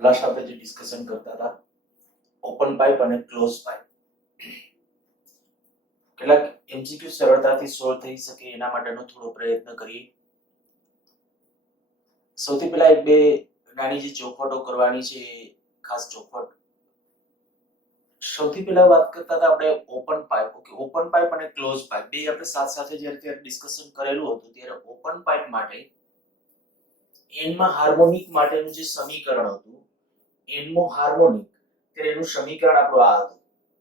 Last આપણે જે discussion કરતા હતા ઓપન પાઇપ અને ક્લોઝ પાઇપ, કેટલાક એમસીક્યુ સરળતાથી સોલ્વ થઈ શકે એના માટેનો થોડો પ્રયત્ન કરીએ. સૌથી પહેલા એક બે નાની જે ચોખવટો કરવાની છે, ખાસ ચોખવટ. સૌથી પહેલા વાત કરતા હતા આપણે open pipe. Okay, open pipe અને ક્લોઝ પાઇપ બે આપણે સાથે જ્યારે ત્યારે ડિસ્કશન કરેલું હતું ત્યારે ઓપન પાઇપ માટે n માં હાર્મોનિક માટેનું જે સમીકરણ હતું, n મો હાર્મોનિક, ત્યારે એનું સમીકરણ આપણું આ હતું,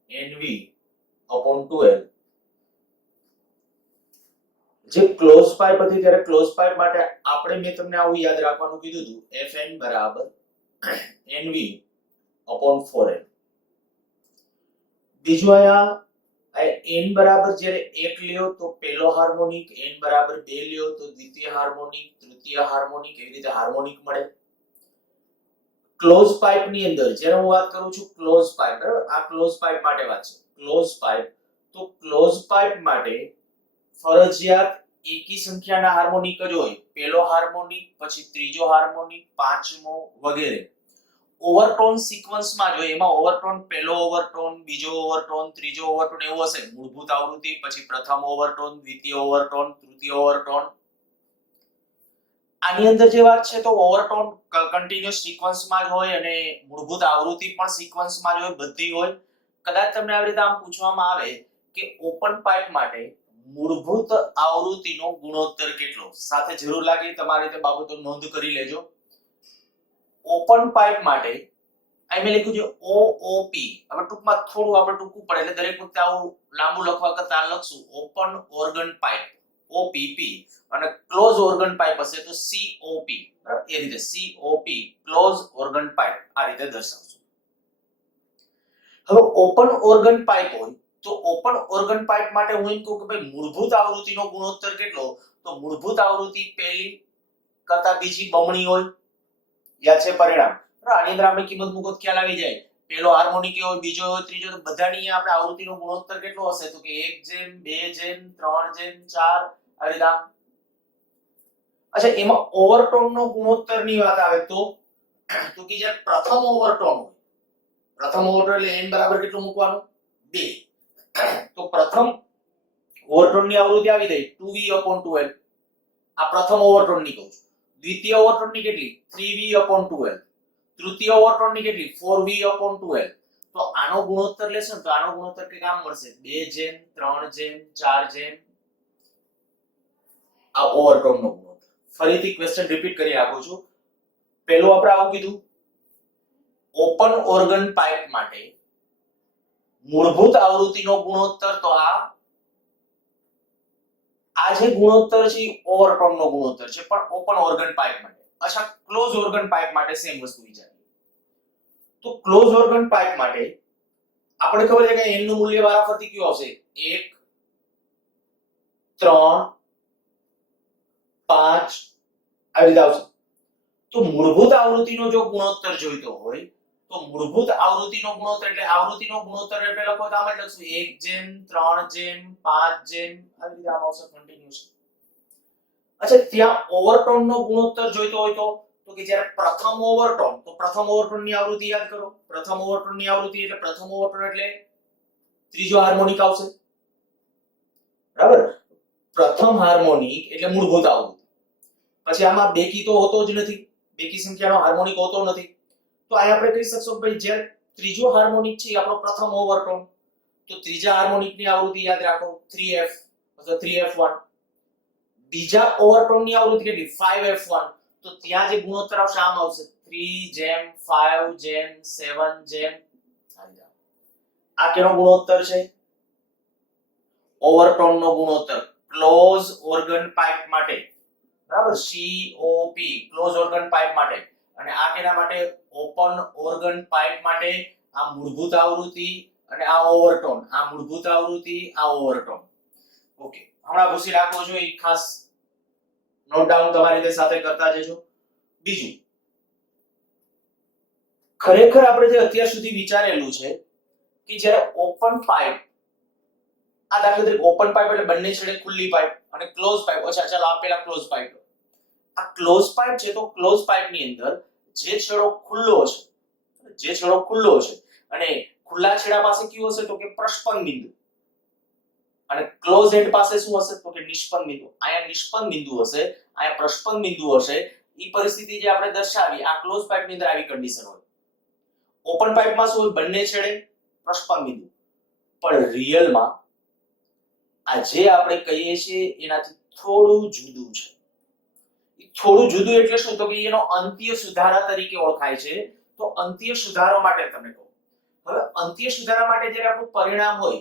nv/2l. જે ક્લોઝ પાઇપ હતી ત્યારે ક્લોઝ પાઇપ માટે આપણે મેં તમને આવું યાદ રાખવાનું કીધું હતું, fn = nv/4l. બીજું અહીંયા n બરાબર જ્યારે 1 લ્યો તો પહેલો હાર્મોનિક, n બરાબર 2 લ્યો તો દ્વિતીય હાર્મોનિક, તૃતીય હાર્મોનિક, એવી રીતે હાર્મોનિક મળે. ક્લોઝ પાઇપ ની અંદર જ્યારે હું વાત કરું છું ક્લોઝ પાઇપ, બરાબર, આ ક્લોઝ પાઇપ માટે વાત છે. ક્લોઝ પાઇપ, તો ક્લોઝ પાઇપ માટે ફરજિયાત એકી સંખ્યાના હાર્મોનિક જ હોય. પહેલો હાર્મોનિક, પછી ત્રીજો હાર્મોનિક, પાંચમો વગેરે ઓવરટોન સિક્વન્સમાં જ હોય. એમાં ઓવરટોન, પહેલો ઓવરટોન, બીજો ઓવરટોન, ત્રીજો ઓવરટોન એવું હશે. મૂળભૂત આવૃત્તિ, પછી પ્રથમ ઓવરટોન, દ્વિતીય ઓવરટોન, તૃતીય ઓવરટોન. આની અંદર જે વાત છે તો ઓવરટોન કન્ટિન્યુઅસ સિક્વન્સમાં જ હોય અને મૂળભૂત આવૃત્તિ પણ સિક્વન્સમાં જ હોય, બધી હોય. કદાચ તમને આવી રીતે આમ પૂછવામાં આવે કે ઓપન પાઇપ માટે મૂળભૂત આવૃત્તિનો ગુણોત્તર કેટલો, સાથે જરૂર લાગે તમારી રીતે બાબતો નોંધ કરી લેજો. ઓપન પાઇપ માટે અહીં મેં લખ્યું છે OOP. હવે ટૂંકમાં થોડું આપણે ટૂંકું પડે એટલે દરેક વખતે આવું લાંબુ લખવા કરતા લખશું ઓપન ઓર્ગન પાઇપ, OPP, અને ક્લોઝ ઓર્ગન પાઇપ હશે તો COP. બરાબર, એ રીતે COP, ક્લોઝ ઓર્ગન પાઇપ, આ રીતે દર્શાવશું. હવે ઓપન ઓર્ગન પાઇપ હોય તો ઓપન ઓર્ગન પાઇપ માટે હું એમ કહું કે ભાઈ મૂળભૂત આવૃત્તિનો ગુણોત્તર કેટલો, તો મૂળભૂત આવૃત્તિ પહેલી કરતા બીજી બમણી હોય. યાદ છે પરિણામ? આની અંદર આપણે કિંમત મૂકો તો ખ્યાલ આવી જાય. પહેલો હાર્મોનિક હોય, બીજો હોય, ત્રીજો, તો બધાની આપણે આવૃત્તિનો ગુણોત્તર કેટલો હશે તો કે 1:2:3:4 આ રીતે. અચ્છા, એમાં ઓવરટોનનો ગુણોત્તરની વાત આવે તો કે જ્યારે પ્રથમ ઓવરટોન હોય, પ્રથમ ઓવરટોન એટલે n બરાબર કેટલું મૂકવાનું? 2. તો પ્રથમ ઓવરટોનની આવૃત્તિ આવી ગઈ 2v/2l. આ પ્રથમ ઓવરટોનની કહું છું. દ્વિતીય ઓવરટોનની કેટલી? 3v/2l. તૃતીય ઓવરટોનની કેટલી? 4v/2l. તો આનો ગુણોત્તર લેશો તો આનો ગુણોત્તર કે કામ મળશે 2:3:4. આ ઓવરટોનનો ગુણોત્તર. ફરીથી ક્વેશ્ચન રિપીટ કરી આપું છું. પહેલું આપણે આવું કીધું, ઓપન ઓર્ગન પાઇપ માટે મૂળભૂત આવૃત્તિનો ગુણોત્તર તો આ જે ગુણોત્તર છે ઓવરટોનનો ગુણોત્તર છે, પણ ઓપન ઓર્ગન પાઇપ માટે. અચ્છા, ક્લોઝ ઓર્ગન પાઇપ માટે સેમ વસ્તુ વિચારીએ. તો ક્લોઝ ઓર્ગન પાઇપ માટે આપણે ખબર છે કે n નું મૂલ્ય વારાફરતી કયું આવશે? 1, 3, 5 આવી રીતે આવશે. તો મૂળભૂત આવૃત્તિનો જો ગુણોત્તર જોઈતો હોય તો મૂળભૂત આવૃત્તિનો ગુણોત્તર એટલે આવૃત્તિનો ગુણોત્તર એટલે લખો તો આમ જ લખશું 1:3:5 આવી રીતે આમ આવશે કન્ટિન્યુઅસ. અચ્છા, ત્યાં ઓવરટોનનો ગુણોત્તર જોઈતો હોય તો કે જ્યારે પ્રથમ ઓવરટોન, તો પ્રથમ ઓવરટોનની આવૃત્તિ યાદ કરો. પ્રથમ ઓવરટોનની આવૃત્તિ એટલે પ્રથમ ઓવરટોન એટલે ત્રીજો હાર્મોનિક આવશે. બરાબર, પ્રથમ હાર્મોનિક એટલે મૂળભૂત આવૃત્તિ. પછી આમાં બેકી તો હોતો જ નથી, બેકી સંખ્યાનો હાર્મોનિક હોતો નથી. તો અહીં આપણે કહી શકશું ભાઈ જ્યારે ત્રીજો હાર્મોનિક છે આપણો પ્રથમ ઓવરટોન, તો ત્રીજા હાર્મોનિકની આવૃત્તિ યાદ રાખો 3f અથવા 3f1. બીજા ઓવરટોનની આવૃત્તિ કેટલી? 5f1. તો ત્યાં જે ગુણોત્તર આવશે આમ આવશે 3:5:7. આ કેનો ગુણોત્તર છે? ઓવરટોનનો ગુણોત્તર ક્લોઝ ઓર્ગન પાઇપ માટે. બરાબર, COP, ક્લોઝ ઓર્ગન પાઇપ માટે. અને આ કેના માટે? ઓપન ઓર્ગન પાઇપ માટે. આ મૂળભૂત આવૃત્તિ અને આ ઓવરટોન, આ મૂળભૂત આવૃત્તિ, આ ઓવરટોન. ઓકે, હમણાં પૂછી રાખો છો એ ખાસ નોટ ડાઉન તમારી રીતે સાથે કરતા જજો. બીજું, ખરેખર આપણે જે અત્યાર સુધી વિચારેલું છે કે જ્યારે ઓપન પાઇપ, આ દાખલા તરીકે ઓપન પાઇપ એટલે બંને છેડે ખુલ્લી પાઇપ, અને ક્લોઝ પાઇપ, અચ્છા ચાલો આ પેલા ક્લોઝ પાઇપ. આ ક્લોઝ પાઇપ છે તો ક્લોઝ પાઇપ ની અંદર જે છેડો ખુલ્લો છે અને ખુલ્લા છેડા પાસે કયું હશે તો કે પ્રસ્પંદ બિંદુ અને ક્લોઝ એન્ડ પાસે શું હશે તો કે નિષ્પન્ન બિંદુ. અહીંયા નિષ્પન્ન બિંદુ હશે, અહીંયા પ્રસ્પંદ બિંદુ હશે. ઈ પરિસ્થિતિ જે આપણે દર્શાવી આ ક્લોઝ પાઇપ ની અંદર આવી કન્ડિશન હોય. ઓપન પાઇપમાં શું હોય બંને છેડે પ્રસ્પંદ બિંદુ. પણ રિયલમાં આ જે આપણે કહીએ છીએ એનાથી થોડું જુદું છે. થોડું જુદું એટલે શું તો કે એનો અંત્ય સુધારા તરીકે ઓળખાય છે. તો અંત્ય સુધારો માટે તમને કહું. હવે અંત્ય સુધારા માટે જ્યારે આપણું પરિણામ હોય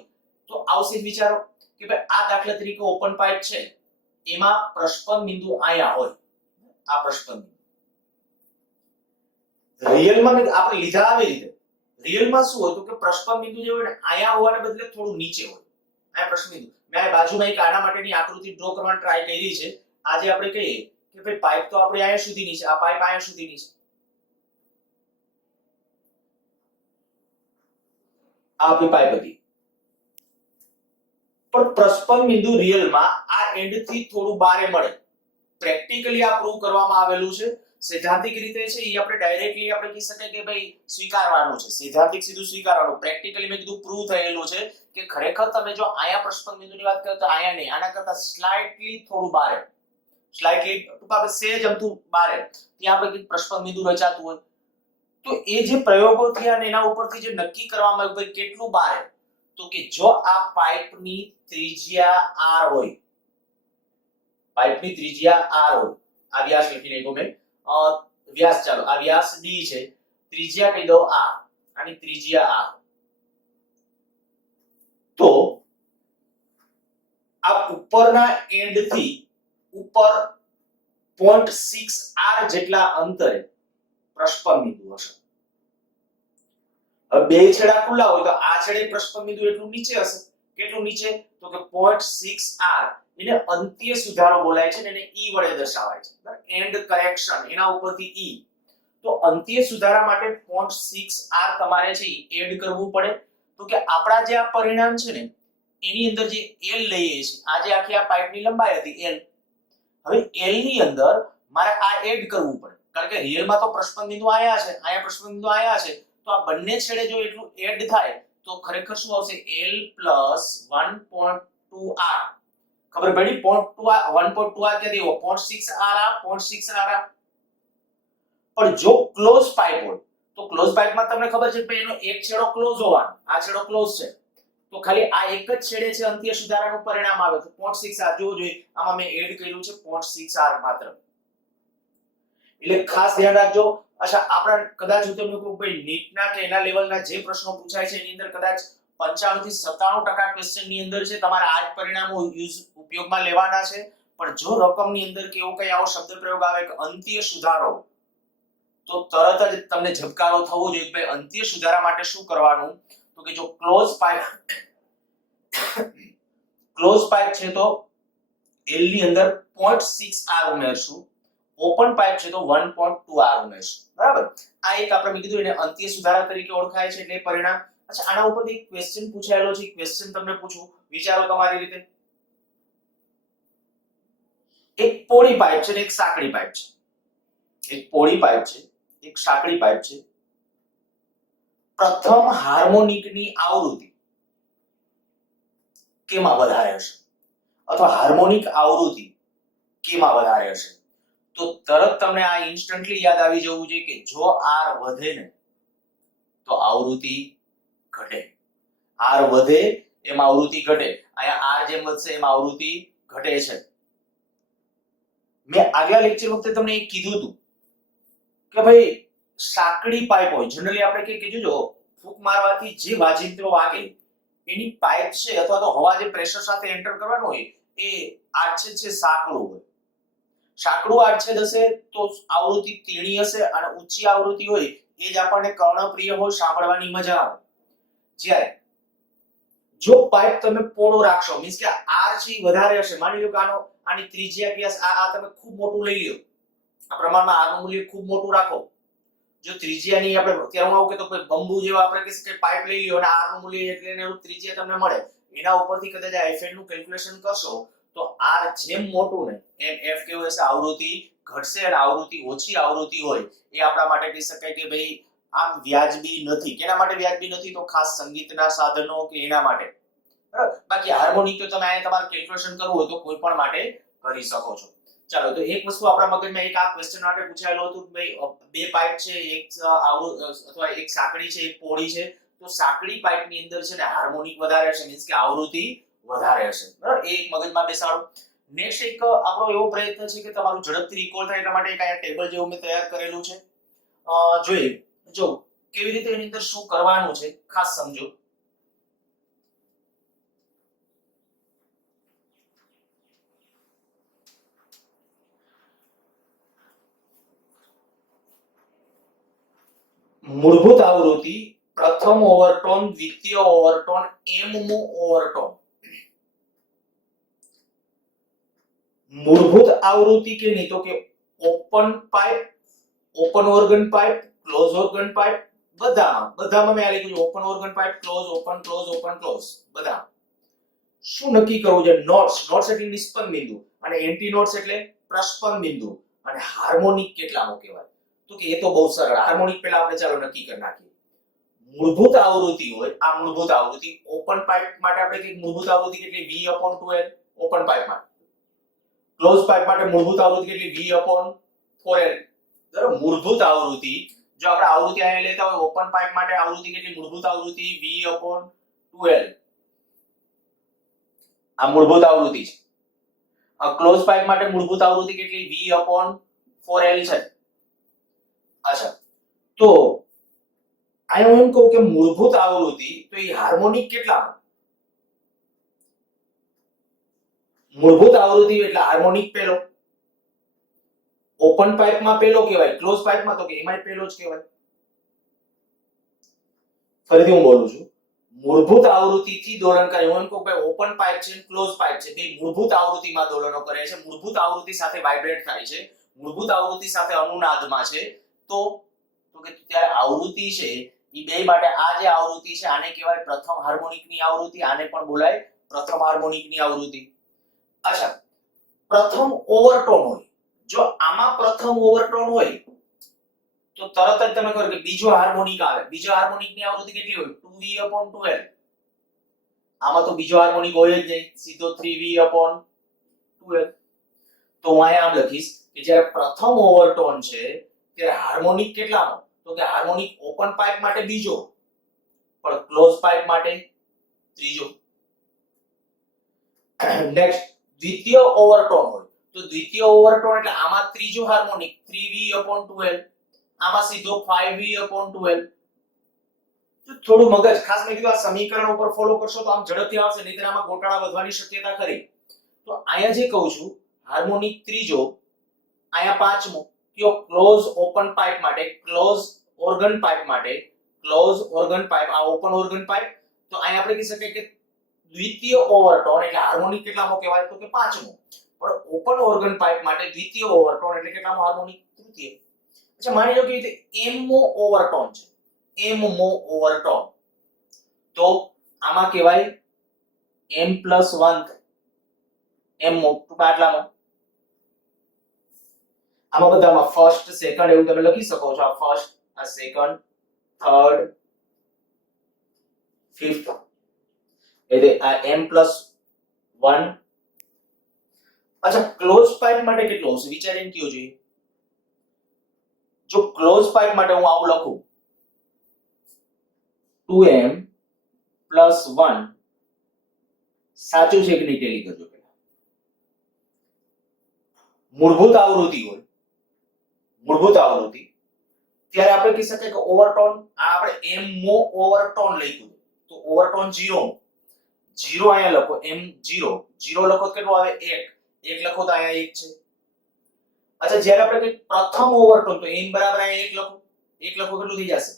તો આવશે વિચારો કે ભાઈ આ દાખલા તરીકે ઓપન પાઇપ છે એમાં પ્રસ્પંદ બિંદુ આયા હોય, આ પ્રસ્પંદ બિંદુ. રિયલમાં આપણે લીધા આવી રીતે રિયલમાં શું હોય તો કે પ્રસ્પંદ બિંદુ જે હોય ને આયા હોવાને બદલે થોડું નીચે હોય. આ પ્રસ્પંદ બિંદુ મેં બાજુમાં એક આના માટેની આકૃતિ ડ્રો કરવાની ટ્રાય કરી છે. આજે આપણે કહીએ કે ભાઈ પાઇપ તો આપણે આયા સુધીની છે, આ પાઇપ આયા સુધીની છે, આ આપણી પાઇપ હતી. પણ પ્રસ્પંદ બિંદુ રિયલમાં આ એન્ડ થી થોડું બારે મળે. પ્રેક્ટિકલી આ પ્રૂવ કરવામાં આવેલું છે. સૈદ્ધાંતિક રીતે છે એ આપણે ડાયરેક્ટલી આપણે કહી શકીએ કે ભાઈ સ્વીકારવાનું છે, સૈદ્ધાંતિક સીધું સ્વીકારવાનું. પ્રેક્ટિકલી મેં કીધું પ્રૂવ થયેલું છે કે ખરેખર તમે જો આયા પ્રસ્પંદ બિંદુની વાત કરો તો આયા નહીં, આના કરતા સ્લાઇટલી થોડું બારે, સ્લાઇટલી આપણે સેજ અમથું બારે ત્યાં આપણે પ્રસ્પંદ બિંદુ રચાતું હોય. તો એ જે પ્રયોગો થયા અને એના ઉપરથી જે નક્કી કરવામાં આવ્યું ભાઈ કેટલું બારે તો કે જો આ પાઇપની ત્રિજ્યા r હોય, પાઇપની ત્રિજ્યા r હોય, આ વ્યાસ લખી નાખ્યો મેં, વ્યાસ ચાલો આ વ્યાસ d છે, ત્રિજ્યા કહી દો r, આની ત્રિજ્યા r, તો આ ઉપરના એન્ડ થી ઉપર 0.6 r જેટલા અંતરે પ્રસ્પંદ બિંદુ હશે. હવે બે છેડા ખુલ્લા હોય તો આ છેડે પ્રસ્પંદ બિંદુ એટલું નીચે હશે. કેટલું નીચે તો કે 0.6 r. એને અંત્ય સુધારો બોલાય છે અને એને e વડે દર્શાવાય છે. એન્ડ કરેક્શન એના ઉપરથી e. તો અંત્ય સુધારા માટે 0.6 r તમારે છે એડ કરવું પડે. તો કે આપણા જે આ પરિણામ છે ને એની અંદર જે l લઈએ છે, આ જે આખી આ પાઇપની લંબાઈ હતી l, હવે l ની અંદર મારે આ એડ કરવું પડે કારણ કે રિયલમાં તો પ્રસ્પંદ બિંદુ આયા છે, આયા પ્રસ્પંદ બિંદુ આયા છે. તો આ બંને છેડે જો એટલું એડ થાય તો ખરેખર શું આવશે l + 1.2r. ખબર પડી 1.2r ક્યાંથી આવ્યો 0.6r આ 0.6r આ. પણ જો ક્લોઝ પાઇપ હોય તો ક્લોઝ પાઇપમાં તમને ખબર છે કે એનો એક છેડો ક્લોઝ હોવાનો, આ છેડો ક્લોઝ છે તો ખાલી આ એક જ છેડે છે અંત્ય સુધારાનું પરિણામ આવે તો 0.6r જોવું જોઈએ. આમાં મેં એડ કર્યું છે 0.6r માત્ર. એટલે ખાસ ધ્યાન રાખજો. અચ્છા આપણા કદાચ હું તમને કહું ભાઈ નીટના કે એના લેવલના જે પ્રશ્નો પૂછાય છે એની અંદર કદાચ 95 થી 97% ક્વેશ્ચન ની અંદર છે તમારા આ જ પરિણામો ઉપયોગમાં લેવાના છે. પણ જો રકમની અંદર કે એવું કઈ આવો શબ્દ પ્રયોગ આવે કે અંત્ય સુધારો તો તરત જ તમને ઝબકારો થવો જોઈએ કે ભાઈ અંત્ય સુધારા માટે શું કરવાનું. તો કે જો ક્લોઝ પાઇપ છે તો l ની અંદર 0.6r ઉમેરશું, ઓપન પાઇપ છે તો 1.2r ઉમેરશું. બરાબર. આ એક આપણે કીધું એને અંત્ય સુધારા તરીકે ઓળખાય છે એટલે પરિણામ. અચ્છા આના ઉપરથી એક ક્વેશ્ચન પૂછાયેલો છે, ક્વેશ્ચન તમને પૂછું, વિચારો તમારી રીતે. એક પોળી પાઇપ છે ને એક સાંકડી પાઇપ છે. એક પોળી પાઇપ છે, એક સાંકડી પાઇપ છે. પ્રથમ હાર્મોનિકની આવૃત્તિ કેમાં વધારે હશે અથવા હાર્મોનિક આવૃત્તિ કેમાં વધારે હશે? તો તરત તમને આ ઇન્સ્ટન્ટલી યાદ આવી જવું જોઈએ કે જો r વધે ને તો આવૃત્તિ ઘટે. r વધે એમ આવૃત્તિ ઘટે. અહીંયા r જેમ વધશે એમ આવૃત્તિ ઘટે છે. મેં આગલા લેક્ચર વખતે તમને એક કીધું હતું કે ભાઈ સાંકડી પાઇપ હોય જનરલી આપણે કે જો ફૂંક મારવાથી જે વાજિંત્રો વાગે એની પાઇપ છે અથવા તો હવા જે પ્રેશર સાથે એન્ટર કરવાનું હોય એ આડછેદ છે સાંકડું હોય. સાંકડું આડછેદ હશે તો આવૃત્તિ તીણી હશે અને ઊંચી આવૃત્તિ હોય એ જ આપણને કર્ણપ્રિય હોય, સાંભળવાની મજા આવે. જ્યારે જો પાઇપ તમે પોળો રાખશો મીન્સ કે r છે વધારે હશે, માની લો કે આની ત્રિજ્યા વ્યાસ આ તમે ખૂબ મોટું લઈ લ્યો, આ પ્રમાણમાં r નું મૂલ્ય ખૂબ મોટું રાખો. જો ત્રિજ્યાની આપણે ત્યારે હું આવું કે તો બંબુ જેવા આપણે કહી શકીએ પાઇપ લઈ લ્યો અને r નું મૂલ્ય એટલે એનું ત્રિજ્યા તમને મળે. એના ઉપરથી કદાચ આ fn નું કેલ્ક્યુલેશન કરશો તો r જેમ મોટું ને એમ f કેવું હશે આવૃત્તિ ઘટશે અને આવૃત્તિ ઓછી આવૃત્તિ હોય એ આપણા માટે કહી શકાય કે ભાઈ આમ વ્યાજબી નથી. કેના માટે વ્યાજબી નથી? તો ખાસ સંગીતના સાધનો કે એના માટે. બરાબર. બાકી હાર્મોનિક તો તમે અહીંયા તમારે કેલ્ક્યુલેશન કરવું હોય તો કોઈ પણ માટે કરી શકો છો. ચાલો, તો એક વસ્તુ આપણા મગજમાં એક આ ક્વેશ્ચન માટે પૂછાયેલું હતું કે ભાઈ બે પાઇપ છે, એક અથવા એક સાંકડી છે, એક પોળી છે, તો સાંકડી પાઇપની અંદર છે ને હાર્મોનિક વધારે હશે, મીન્સ કે આવૃત્તિ વધારે હશે. બરાબર, એ એક મગજમાં બેસાડો. નેક્સ્ટ એક આપણો એવો પ્રયત્ન છે કે તમારું ઝડપથી રિકોલ થાય એટલા માટે એક આ ટેબલ જેવું મેં તૈયાર કરેલું છે. જોઈએ જો કેવી રીતે એની અંદર શું કરવાનું છે, ખાસ સમજો. મૂળભૂત આવૃત્તિ, પ્રથમ ઓવરટોન, દ્વિતીય ઓવરટોન, એમમો ઓવરટોન. મૂળભૂત આવૃત્તિ કે નહીં તો કે open pipe, open organ pipe, close organ pipe, બધામાં મેં આ લખ્યું છે open organ pipe, close, open, close, open, close. બધા શું નક્કી કરવું છે? નોટ્સ. નોટ્સ એટલે નિષ્પન્ન બિંદુ અને એન્ટી નોટ્સ એટલે પ્રસ્પન્ન બિંદુ. અને હાર્મોનિક કેટલાનો કહેવાય? તો કે એ તો બહુ સરળ. હાર્મોનિક પહેલા આપણે ચાલો નક્કી કરી નાખીએ. મૂળભૂત આવૃત્તિ હોય, આ મૂળભૂત આવૃત્તિ ઓપન પાઇપ માટે આપણે કે મૂળભૂત આવૃત્તિ કેટલી? V/2L ઓપન પાઇપ માટે. ક્લોઝ પાઇપ માટે મૂળભૂત આવૃત્તિ કેટલી? V/4L. બરાબર, મૂળભૂત આવૃત્તિ જો આપણે આવૃત્તિ અહીંયા લેતા હોય ઓપન પાઇપ માટે આવૃત્તિ કેટલી? મૂળભૂત આવૃત્તિ V/2L. આ મૂળભૂત આવૃત્તિ છે. આ ક્લોઝ પાઇપ માટે મૂળભૂત આવૃત્તિ કેટલી? V/4L છે. અચ્છા, તો આ હું એમ કહું કે મૂળભૂત આવૃત્તિ તો એ હાર્મોનિક કેટલા? મૂળભૂત આવૃત્તિ એટલે હાર્મોનિક પહેલો. ઓપન પાઇપમાં પહેલો કહેવાય, ક્લોઝ પાઇપમાં તો કે એમાંય પહેલો જ કહેવાય. ફરીથી હું બોલું છું, મૂળભૂત આવૃત્તિથી દોલન કરે. હું એમ કહું કે ઓપન પાઇપ છે, ક્લોઝ પાઇપ છે, બે મૂળભૂત આવૃત્તિમાં દોલનો કરે છે, મૂળભૂત આવૃત્તિ સાથે વાઇબ્રેટ થાય છે, મૂળભૂત આવૃત્તિ સાથે અનુનાદમાં છે. તો કે ત્યારે આવૃત્તિ છે એ બે માટે આ જે આવૃત્તિ છે આને કહેવાય પ્રથમ હાર્મોનિકની આવૃત્તિ, આને પણ બોલાય પ્રથમ હાર્મોનિકની આવૃત્તિ. અચ્છા, પ્રથમ ઓવરટોન હોય, જો આમાં પ્રથમ ઓવરટોન હોય તો તરત જ તમે કહો કે બીજો હાર્મોનિક આવે. બીજો હાર્મોનિકની આવૃત્તિ કેટલી હોય? 2V/2L. આમાં તો બીજો હાર્મોનિક હોય જ નહીં, સીધો 3V/2L. તો હું અહીંયા આમ લખીશ કે જ્યારે પ્રથમ ઓવરટોન છે ત્યારે હાર્મોનિક કેટલાનો? તો કે હાર્મોનિક ઓપન પાઇપ માટે બીજો, પણ ક્લોઝ પાઇપ માટે ત્રીજો. નેક્સ્ટ દ્વિતીય ઓવરટોન હોય તો દ્વિતીય ઓવરટોન એટલે આમાં ત્રીજો હાર્મોનિક 3V/2L, આમાં સીધો 5V/2L. થોડું મગજ ખાસ મેં કીધું આ સમીકરણ ઉપર ફોલો કરશો તો આમ ઝડપથી આવશે, નહીંતર આમાં ગોટાળા વધવાની શક્યતા ખરી. તો અહીંયા જે કહું છું હાર્મોનિક ત્રીજો, અહીંયા પાંચમો કયો? ક્લોઝ ઓપન પાઇપ માટે, ક્લોઝ ઓર્ગન પાઇપ માટે, ક્લોઝ ઓર્ગન પાઇપ, આ ઓપન ઓર્ગન પાઇપ. તો અહીંયા આપણે કહી શકીએ કે દ્વિતીય ઓવરટોન એટલે હાર્મોનિક કેટલામો કહેવાય? તો કે પાંચમો. પણ ઓપન ઓર્ગન પાઇપ માટે દ્વિતીય ઓવરટોન એટલે કેટલામો હાર્મોનિક? તૃતીય. અચ્છા, માની લો કે એમમો ઓવરટોન છે, એમમો ઓવરટોન, તો આમાં કહેવાય M+1 એમમો. તો આટલામો. આમાં બધામાં ફર્સ્ટ, સેકન્ડ એવું તમે લખી શકો છો. આ ફર્સ્ટ, આ સેકન્ડ, થર્ડ, ફિફ્થ, એટલે આ M+1. અચ્છા, ક્લોઝ પાઇપ માટે કેટલો હશે વિચારીને કયો જોઈએ. જો ક્લોઝ પાઇપ માટે હું આવું લખું 2M+1, સાચું છે કે નહીં ટેલી કરજો પહેલા. મૂળભૂત આવૃત્તિ હોય, મૂળભૂત આવૃત્તિ ત્યારે આપણે કહી શકીએ કે ઓવરટોન, આ આપણે એમમો ઓવરટોન લખ્યું તો ઓવરટોન 0, 0 અહીંયા લખો, M0, 0 લખો તો કેટલું આવે? 1, 1 લખો તો અહીંયા 1 છે. અચ્છા, જ્યારે આપણે કે પ્રથમ ઓવરટોન તો m બરાબર અહીંયા 1 લખો, 1 લખો કેટલું થઈ જશે?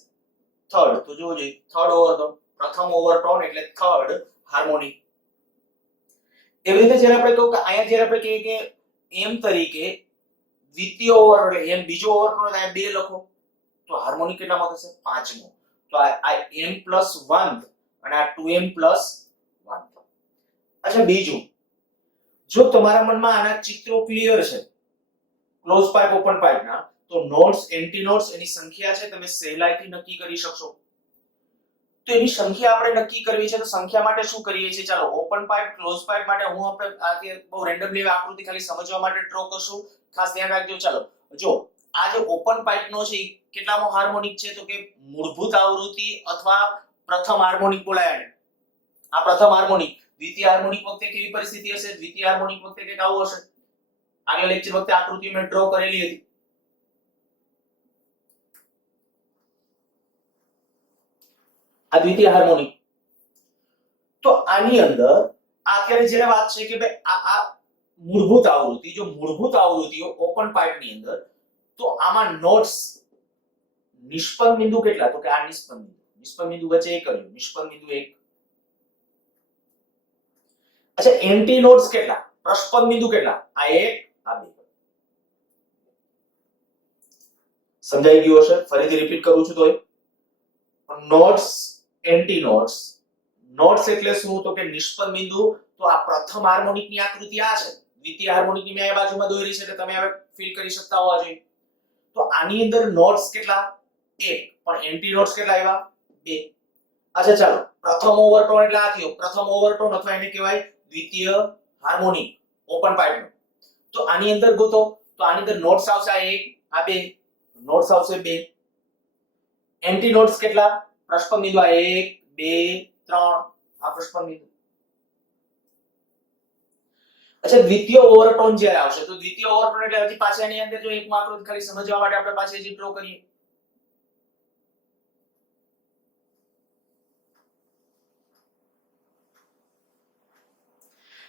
થર્ડ. તો જોવો જોઈએ થર્ડ ઓવરટોન, પ્રથમ ઓવરટોન એટલે થર્ડ હાર્મોનિક. એવી રીતે જ્યારે આપણે કહું કે અહીંયા જ્યારે આપણે કહીએ કે m તરીકે દ્વિતીય ઓવર એટલે m બીજો ઓવરટોન એટલે 2 લખો, તો હાર્મોનિક કેટલામાં થશે? પાંચમો. તો આ M+1 અને આ 2M+1. અચ્છા, બીજું જો તમારા મનમાં આના ચિત્રો ક્લિયર છે, ક્લોઝ પાઇપ ઓપન પાઇપ ના તો નોડ્સ એન્ટી નોડ્સ એની સંખ્યા છે તમે સહેલાઈથી નક્કી કરી શકશો. તો એની સંખ્યા આપણે નક્કી કરવી છે તો સંખ્યા માટે શું કરીએ છીએ? ચાલો ઓપન પાઇપ ક્લોઝ પાઇપ માટે હું આપણે આ બહુ રેન્ડમલી આકૃતિ ખાલી સમજવા માટે ડ્રો કરશું. ખાસ ધ્યાન રાખજો. ચાલો જો આ જે ઓપન પાઇપ નો છે કેટલામો હાર્મોનિક છે? તો કે મૂળભૂત આવૃત્તિ અથવા પ્રથમ હાર્મોનિક બોલાય આને. આ પ્રથમ હાર્મોનિક. દ્વિતીય હાર્મોનિક વખતે કેવી પરિસ્થિતિ હશે? દ્વિતીય હાર્મોનિક વખતે કંઈક આવું હશે. આગલા લેક્ચર વખતે આકૃતિ મેં ડ્રો કરેલી હતી. આ દ્વિતીય હાર્મોનિક. તો આની અંદર અત્યારે જ્યારે વાત છે કે ભાઈ આ મૂળભૂત આવૃત્તિ, જો મૂળભૂત આવૃત્તિઓ ઓપન પાઇપ ની અંદર તો આમાં નોટ્સ નિષ્પન્ન બિંદુ કેટલા? તો કે આ નિષ્પન્ન બિંદુ. નિષ્પન્ન બિંદુ વચ્ચે એક કર્યું. નિષ્પન્ન બિંદુ 1. અચ્છા એન્ટી નોટ્સ કેટલા? પ્રસ્પન્ન બિંદુ કેટલા? આ 1 આ 2. સમજાઈ ગયું હશે? ફરીથી રિપીટ કરું છું તો નોટ્સ એન્ટી નોટ્સ. નોટ્સ એટલે શું? તો કે નિષ્પન્ન બિંદુ. તો આ પ્રથમ હાર્મોનિક ની આકૃતિ આ છે. દ્વિતીય હાર્મોનિક ની મેં આ બાજુમાં દોરી છે એટલે તમે હવે ફીલ કરી શકતા હોવા જોઈએ. તો આની અંદર નોટ્સ કેટલા? 1. પણ એન્ટી નોટ્સ કેટલા આવ્યા? 2. અચ્છા ચાલો પ્રથમ ઓવરટોન એટલે આ થયો. પ્રથમ ઓવરટોન અથવા એને કહેવાય દ્વિતીય હાર્મોનિક ઓપન પાઇપ નો. તો આની અંદર ગોતો. તો આની અંદર નોટ્સ આવશે આ 1 આ 2. નોટ્સ આવશે 2. એન્ટી નોટ્સ કેટલા? પ્રસ્પન્ન બિંદુ આ 1 2 3 આ પ્રસ્પન્ન બિંદુ. અચ્છા દ્વિતીય ઓવરટોન જ્યારે આવશે તો દ્વિતીય ઓવરટોન એટલે હજી પાછા એની અંદર જો એક આકૃતિ ખાલી સમજવા માટે આપણે પાછી હજી ડ્રો કરીએ.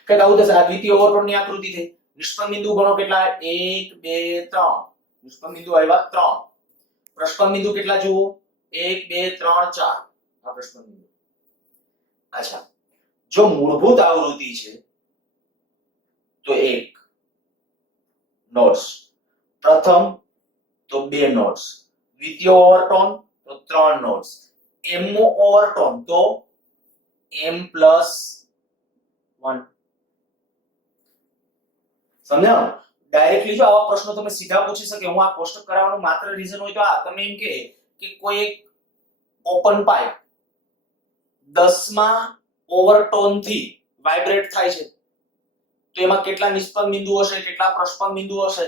કે આવું થશે. આ દ્વિતીય ઓવરટોન ની આકૃતિ થઈ. નિષ્પન્ન બિંદુ ગણો કેટલા? 1 2 3. નિષ્પન્ન બિંદુ આવ્યા 3. પ્રસ્પન્ન બિંદુ કેટલા જુઓ? 1 2 3 4 આ પ્રસ્પન્ન બિંદુ. અચ્છા જો મૂળભૂત આવૃત્તિ છે તો 1 નોટ્સ. પ્રથમ તો 2 નોટ્સ. દ્વિતીય ઓવરટોન તો 3 નોટ્સ. એમનો ઓવરટોન તો m+1. સમજાણો? ડાયરેક્ટલી જો આવા પ્રશ્નો તમે સીધા પૂછી શકે. હું આ કોષ્ટક કરાવવાનું માત્ર રીઝન હોય તો આ તમે એમ કે કોઈ એક ઓપન પાઇપ 10મા ઓવરટોન થી વાઇબ્રેટ થાય છે તો એમાં કેટલા નિષ્પન્ન બિંદુ હશે? કેટલા પ્રસ્પન્ન બિંદુ હશે?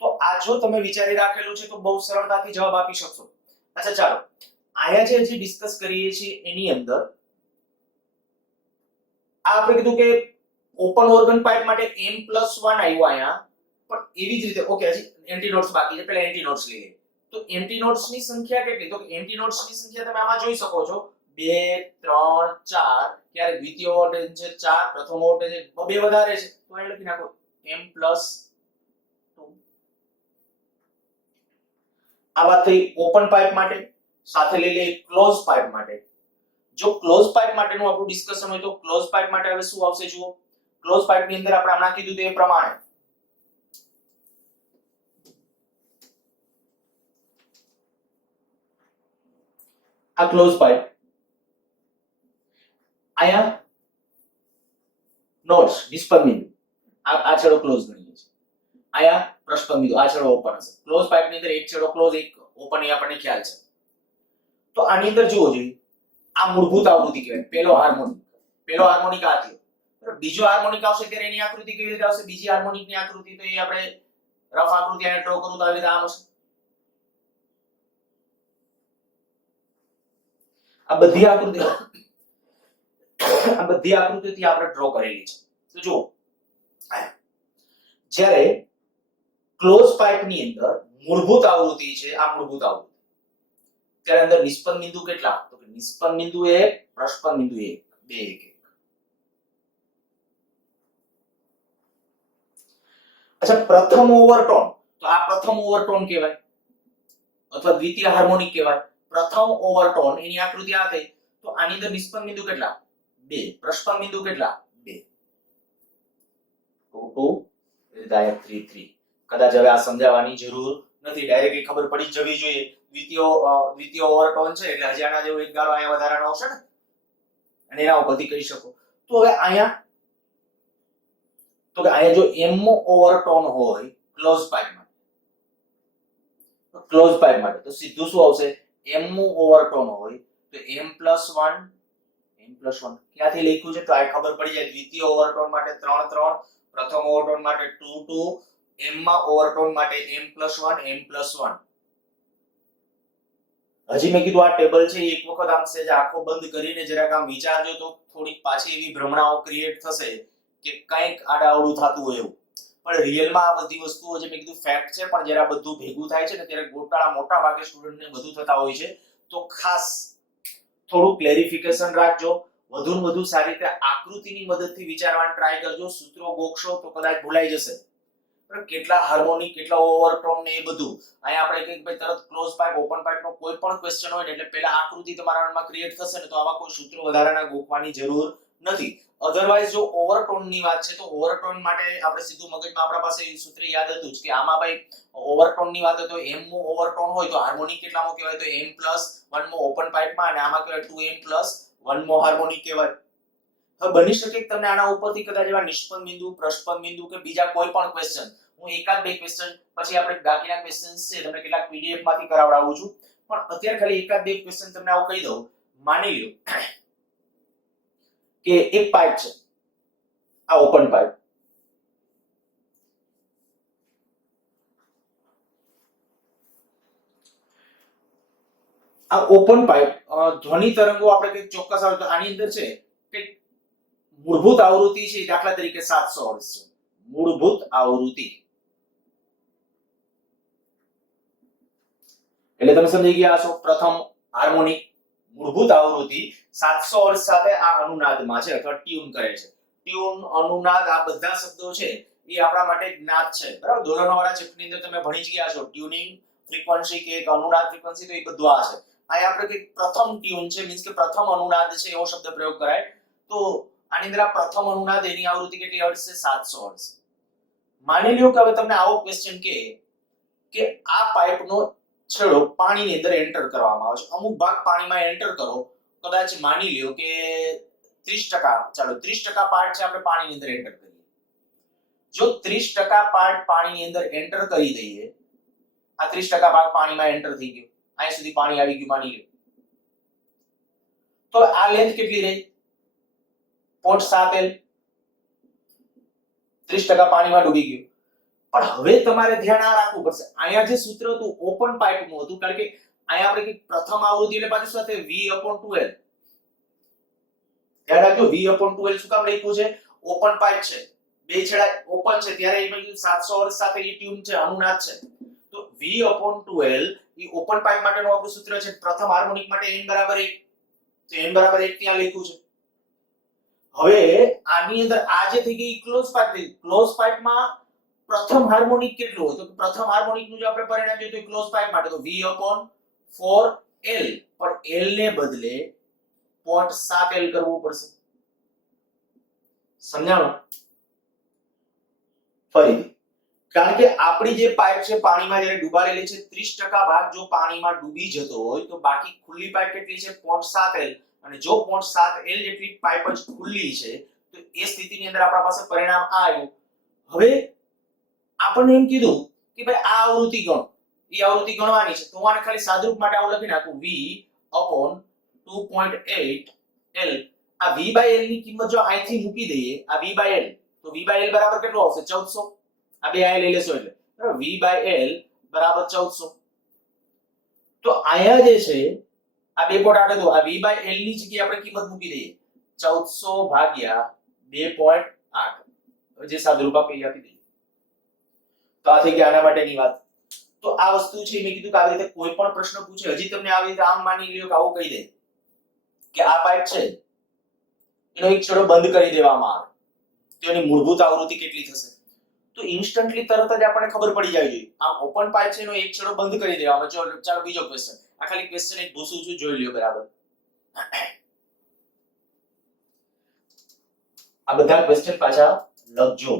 તો આ જો તમે વિચારી રાખેલું છે તો બહુ સરળતાથી જવાબ આપી શકશો. અચ્છા ચાલો આયા જે ડિસ્કસ કરીએ છીએ એની અંદર આ આપણે કીધું કે ઓપન ઓર્ગન પાઇપ માટે m+1 આવ્યો આયા. પણ એવી જ રીતે ઓકે હજી એન્ટી નોટ્સ બાકી છે. પહેલા એન્ટી નોટ્સ લઈએ. તો એન્ટી નોટ્સ ની સંખ્યા કેટલી? તો એન્ટી નોટ્સ ની સંખ્યા તમે આમાં જોઈ શકો છો 2 3 4. ક્યારે દ્વિતીય ઓવરટોન છે 4, પ્રથમ ઓવરટોન છે 2 વધારે છે તો અહીં લખી નાખો m+2. આ વાત થઈ ઓપન પાઇપ માટે. સાથે લઈ લે ક્લોઝ પાઇપ માટે. જો ક્લોઝ પાઇપ માટેનું આપણું ડિસ્કશન હોય તો ક્લોઝ પાઇપ માટે હવે શું આવશે જુઓ. ક્લોઝ પાઇપ ની અંદર આપણે હમણાં કીધું તે પ્રમાણે આ ક્લોઝ પાઇપ આયા નોટ્સ નિષ્પન્ન બિંદુ આ છેડો ક્લોઝ ગણીએ છીએ. આયા પ્રસ્પન્ન બિંદુ આ છેડો ઓપન હશે. ક્લોઝ પાઇપ ની અંદર એક છેડો ક્લોઝ એક ઓપન એ આપણને ખ્યાલ છે. તો આની અંદર જુઓ જોઈએ આ મૂળભૂત આવૃત્તિ કહેવાય. પહેલો હાર્મોનિક આ થયો. બીજો હાર્મોનિક આવશે ત્યારે એની આકૃતિ કેવી રીતે આવશે? બીજી હાર્મોનિક ની આકૃતિ તો એ આપણે રફ આકૃતિ આને ડ્રો કરું તો આવી રીતે આમ હશે. આ બધી આકૃતિથી આપણે ડ્રો કરેલી છે. તો જુઓ જ્યારે ક્લોઝ પાઇપ ની અંદર મૂળભૂત આવૃત્તિ છે આ મૂળભૂત આવૃત્તિ ત્યારે અંદર નિષ્પન્ન બિંદુ કેટલા? તો કે નિષ્પન્ન બિંદુ 1 પ્રસ્પન્ન બિંદુ 1 2 1 1. અચ્છા પ્રથમ ઓવરટોન તો આ પ્રથમ ઓવરટોન કહેવાય અથવા દ્વિતીય હાર્મોનિક કહેવાય. પ્રથમ ઓવરટોન એની આકૃતિ આ થઈ. તો આની અંદર નિષ્પન્ન બિંદુ કેટલા? 2. પ્રસ્પન્ન બિંદુ કેટલા? 2. 2 3 3. કદાચ હવે આ સમજાવવાની જરૂર નથી. ડાયરેક્ટલી ખબર પડી જવી જોઈએ. દ્વિતીય ઓવરટોન છે એટલે હજી આના જેવો એક ગાળો અહીંયા વધારાનો આવશે ને અને એના ઉપરથી કહી શકો. તો હવે અહીંયા જો m ઓવરટોન હોય ક્લોઝ પાઇપમાં ક્લોઝ પાઇપ માટે તો સીધું શું આવશે m નું ઓવરટોન હોય તો m+1 m+1 ક્યાંથી લખ્યું છે તો આ ખબર પડી જાય દ્વિતીય ઓવરટોન માટે 3 3 પ્રથમ ઓવરટોન માટે 2 2 m માં ઓવરટોન માટે m+1 m+1 હજી મેં કીધું આ ટેબલ છે એક વખત આમ સેજ આંખો બંધ કરીને જરાક આમ વિચારજો તો થોડીક પાછી એવી ભ્રમણાઓ ક્રિએટ થશે કે કંઈક આડાઅવળું થતું હોય એવું પણ રિયલમાં આ બધી વસ્તુઓ જે મેં કીધું ફેક્ટ છે પણ જ્યારે બધું ભેગું થાય છે ને ત્યારે ગોટાળા મોટા ભાગે સ્ટુડન્ટને વધુ થતા હોય છે તો ખાસ થોડું ક્લેરિફિકેશન રાખજો વધુ ને વધુ સારી રીતે આકૃતિની મદદથી વિચારવાની ટ્રાય કરજો સૂત્રો ગોખશો તો કદાચ ભૂલાઈ જશે પણ કેટલા હાર્મોનિક કેટલા ઓવરટોન ને એ બધું અહીંયા આપણે કંઈક ભાઈ તરત ક્લોઝ પાઇપ ઓપન પાઇપ નો કોઈ પણ ક્વેશ્ચન હોય ને એટલે પહેલા આકૃતિ તમારા મનમાં ક્રિએટ થશે ને તો આવા કોઈ સૂત્રો વધારાના ગોખવાની જરૂર નથી અધરવાઇઝ જો ઓવરટોન ની વાત છે તો ઓવરટોન માટે આપણે સીધું મગજમાં આપણા પાસે સૂત્ર યાદ હતું કે આમાં ભાઈ ઓવરટોન ની વાત હોય તો m નું ઓવરટોન હોય તો હાર્મોનિક કેટલામાં કહેવાય તો m+1 માં ઓપન પાઇપમાં અને આમાં કહેવાય 2m+1 માં હાર્મોનિક કહેવાય હવે બની શકે કે તમને આના ઉપરથી કદાચ એવા નિષ્પન્ન બિંદુ પ્રસ્પન્ન બિંદુ કે બીજા કોઈ પણ ક્વેશ્ચન હું એકાદ બે ક્વેશ્ચન પછી આપણે બાકીના ક્વેશ્ચન્સ છે તમને કેટલાક પીડીએફ માંથી કરાવડાવું છું પણ અત્યારે ખાલી એકાદ બે ક્વેશ્ચન તમને આવું કહી દઉં માની લો કે એક પાઇપ છે આ ઓપન પાઇપ આ ઓપન પાઇપ ધ્વનિ તરંગો આપણે કંઈક ચોક્કસ આવે તો આની અંદર છે કે મૂળભૂત આવૃત્તિ છે દાખલા તરીકે 700 હર્ટ્ઝ છે મૂળભૂત આવૃત્તિ એટલે તમે સમજી ગયા છો પ્રથમ હાર્મોનિક મૂળભૂત આવૃત્તિ 700 હર્ટ્ઝ સાથે આ અનુનાદમાં છે અથવા ટ્યુન કરે છે ટ્યુન અનુનાદ આ બધા શબ્દો છે એ આપણા માટે જ્ઞાત છે બરાબર ધોરણવાળા ચેપ્ટરની અંદર તમે ભણી જ ગયા છો ટ્યુનિંગ ફ્રીક્વન્સી કે એક અનુનાદ ફ્રીક્વન્સી તો એ બધું આ છે આ આપણે કે પ્રથમ ટ્યુન છે મીન્સ કે પ્રથમ અનુનાદ છે એવો શબ્દ પ્રયોગ કરાય તો આની અંદર આ પ્રથમ અનુનાદ એની આવૃત્તિ કેટલી હર્ટ્ઝ છે 700 હર્ટ્ઝ માની લ્યો કે હવે તમને આવો ક્વેશ્ચન કે આ પાઇપનો છેડો પાણીની અંદર એન્ટર કરવામાં આવે છે અમુક ભાગ પાણીમાં એન્ટર કરો કદાચ માની લ્યો કે 30% ચાલો 30% પાર્ટ છે આપણે પાણીની અંદર એન્ટર કરીએ જો 30% પાર્ટ પાણીની અંદર એન્ટર કરી દઈએ આ 30% ભાગ પાણીમાં એન્ટર થઈ ગયો અહીં સુધી પાણી આવી ગયું માની લ્યો તો આ લેન્થ કેટલી રહી 0.7 L 30% પાણીમાં ડૂબી ગયું પણ હવે તમારે ધ્યાન આ રાખવું પડશે અહીંયા જે સૂત્ર હતું ઓપન પાઇપનું હતું કારણ કે અહીંયા આપણે કે પ્રથમ આવૃત્તિ એટલે પાછું સાથે v/2l ધ્યાન રાખજો v/2l શું કામ લખ્યું છે ઓપન પાઇપ છે બે છેડા ઓપન છે ત્યારે એ 700 હર્ટ્ઝ સાથે એ ટ્યુન છે અનુનાદ છે તો v/2l એ ઓપન પાઇપ માટેનું આપણું સૂત્ર છે પ્રથમ હાર્મોનિક માટે n = 1 તો n = 1 ત્યાં લખ્યું છે હવે આની અંદર આ જે થઈ ગઈ ક્લોઝ પાઇપમાં પ્રથમ હાર્મોનિક કેટલું હોય તો પ્રથમ હાર્મોનિક નું જો આપણે પરિણામ જોઈએ તો ક્લોઝ પાઇપ માટે તો v/4l પણ l ને બદલે 0.7 L કરવું પડશે સમજાણું ફરી કારણ કે આપણી જે પાઇપ છે પાણીમાં જ્યારે ડૂબાડેલી છે 30% ભાગ જો પાણીમાં ડૂબી જતો હોય તો બાકી ખુલ્લી પાઇપ કેટલી છે 0.7 L અને જો 0.7 L જેટલી પાઇપ જ ખુલ્લી છે તો એ સ્થિતિની અંદર આપણા પાસે પરિણામ આ આવ્યું હવે આપણને એમ કીધું કે ભાઈ આ આવૃત્તિ ગણો એ આવૃત્તિ ગણવાની છે તો હું આને ખાલી સાદુરૂપ માટે આવું લખી નાખું v/2.8 L આ v/L ની કિંમત જો અહીંથી મૂકી દઈએ આ v/L તો v/L બરાબર કેટલો આવશે 1400 આ બે આ લઈ લેશો એટલે બરાબર v/L બરાબર 1400 તો અહીંયા જે છે આ 2.8 હતું આ v/L ની જગ્યાએ આપણે કિંમત મૂકી દઈએ 1400 ભાગ્યા 2.8 જે સાદુરૂપ આપી દઈએ તો આ થઈ ગયા આના માટેની વાત તો આ વસ્તુ છે મેં કીધું કે આવી રીતે કોઈ પણ પ્રશ્ન પૂછે હજી તમને આવી રીતે આમ માની લ્યો કે આવું કહી દે કે આ પાઇપ છે એનો એક છેડો બંધ કરી દેવામાં આવે તો એની મૂળભૂત આવૃત્તિ કેટલી થશે તો ઇન્સ્ટન્ટલી તરત જ આપણને ખબર પડી જાય જોઈએ આ ઓપન પાઇપ છે એનો એક છેડો બંધ કરી દેવામાં ચાલો બીજો ક્વેશ્ચન આ ખાલી ક્વેશ્ચન એક ભૂસું છું જોઈ લ્યો બરાબર આ બધા ક્વેશ્ચન પાછા લખજો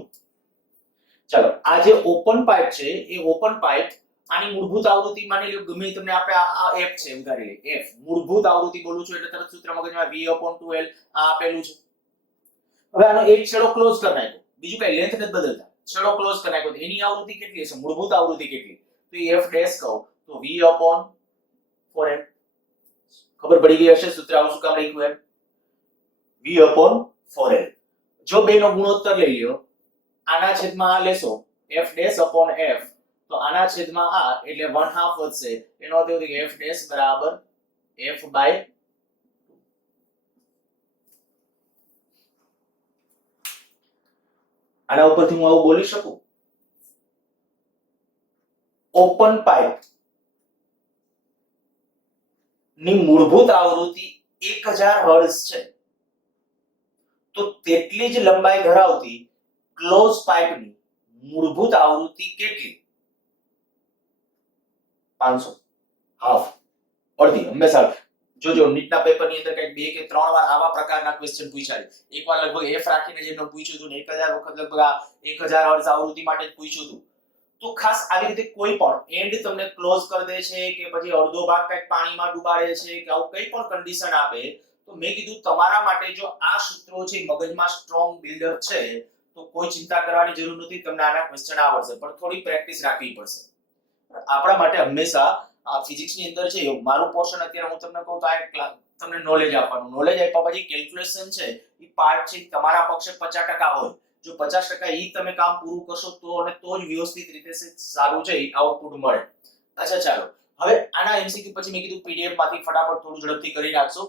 ચાલો આ જે ઓપન પાઇપ છે એ ઓપન પાઇપ આની મૂળભૂત આવૃત્તિ માની લો ગમે તમને આપણે આ f છે ઉધારી લે f મૂળભૂત આવૃત્તિ બોલું છું એટલે તરત સૂત્ર મગજમાં v/2l આ આપેલું છે હવે આનો એક છેડો ક્લોઝ કરી નાખ્યો બીજું કઈ લેન્થ નથી બદલતા છેડો ક્લોઝ કરી નાખ્યો એની આવૃત્તિ કેટલી હશે મૂળભૂત આવૃત્તિ કેટલી તો f ડેશ કહો તો v upon 4f. ખબર પડી ગઈ હશે સૂત્ર આવું શું કામ લખ્યું એમ, v upon 4f. જો બે નો ગુણોત્તર લઈ લ્યો, આના છેદમાં આ લેશો f dash upon f, તો આના છેદમાં આ એટલે 1/2 વધશે. એનો અર્થ એવો કે f dash બરાબર f by 2. આના ઉપરથી હું આવું બોલી શકું, ઓપન પાઇપ ની મૂળભૂત આવૃત્તિ 1000 હર્ટ્ઝ છે, તો તેટલી જ લંબાઈ ધરાવતી ક્લોઝ પાઇપની મૂળભૂત આવૃત્તિ કેટલી? 500. હાફ, અડધી. હંમેશા જોજો નીટના પેપરની અંદર કંઈક 2 કે 3 વાર આવા પ્રકારના ક્વેશ્ચન પૂછાય. એકવાર લગભગ f રાખીને જેનો પૂછ્યું હતું ને 1000 વખત લગભગ આ 1000 હર્ટ્ઝ આવૃત્તિ માટે જ પૂછ્યું હતું. તો ખાસ આવી રીતે કોઈ પણ એન્ડ તમને ક્લોઝ કરી દે છે કે પછી અડધો ભાગ કંઈક પાણીમાં ડૂબાડે છે કે આવું કંઈ પણ કન્ડિશન આપે, તો મેં કીધું તમારા માટે જો આ સૂત્રો છે મગજમાં સ્ટ્રોંગ બિલ્ડઅપ છે તો કોઈ ચિંતા કરવાની જરૂર નથી, તમને આના ક્વેશ્ચન આવડશે, પણ થોડી પ્રેક્ટિસ રાખવી પડશે. આપણા માટે હંમેશા આ ફિઝિક્સ ની અંદર છે મારું પોર્શન અત્યારે હું તમને કહું તો આ તમને નોલેજ આપવાનું, નોલેજ આપ્યા પછી કેલ્ક્યુલેશન છે એ પાર્ટ છે તમારા પક્ષે 50% હોય. જો 50% ઈ તમે કામ પૂરું કરશો તો અને તો જ વ્યવસ્થિત રીતે સારું છે આઉટપુટ મળે. અચ્છા ચાલો, હવે આના એમસીક્યુ પછી મેં કીધું પીડીએફ માંથી ફટાફટ થોડું ઝડપથી કરી નાખશો.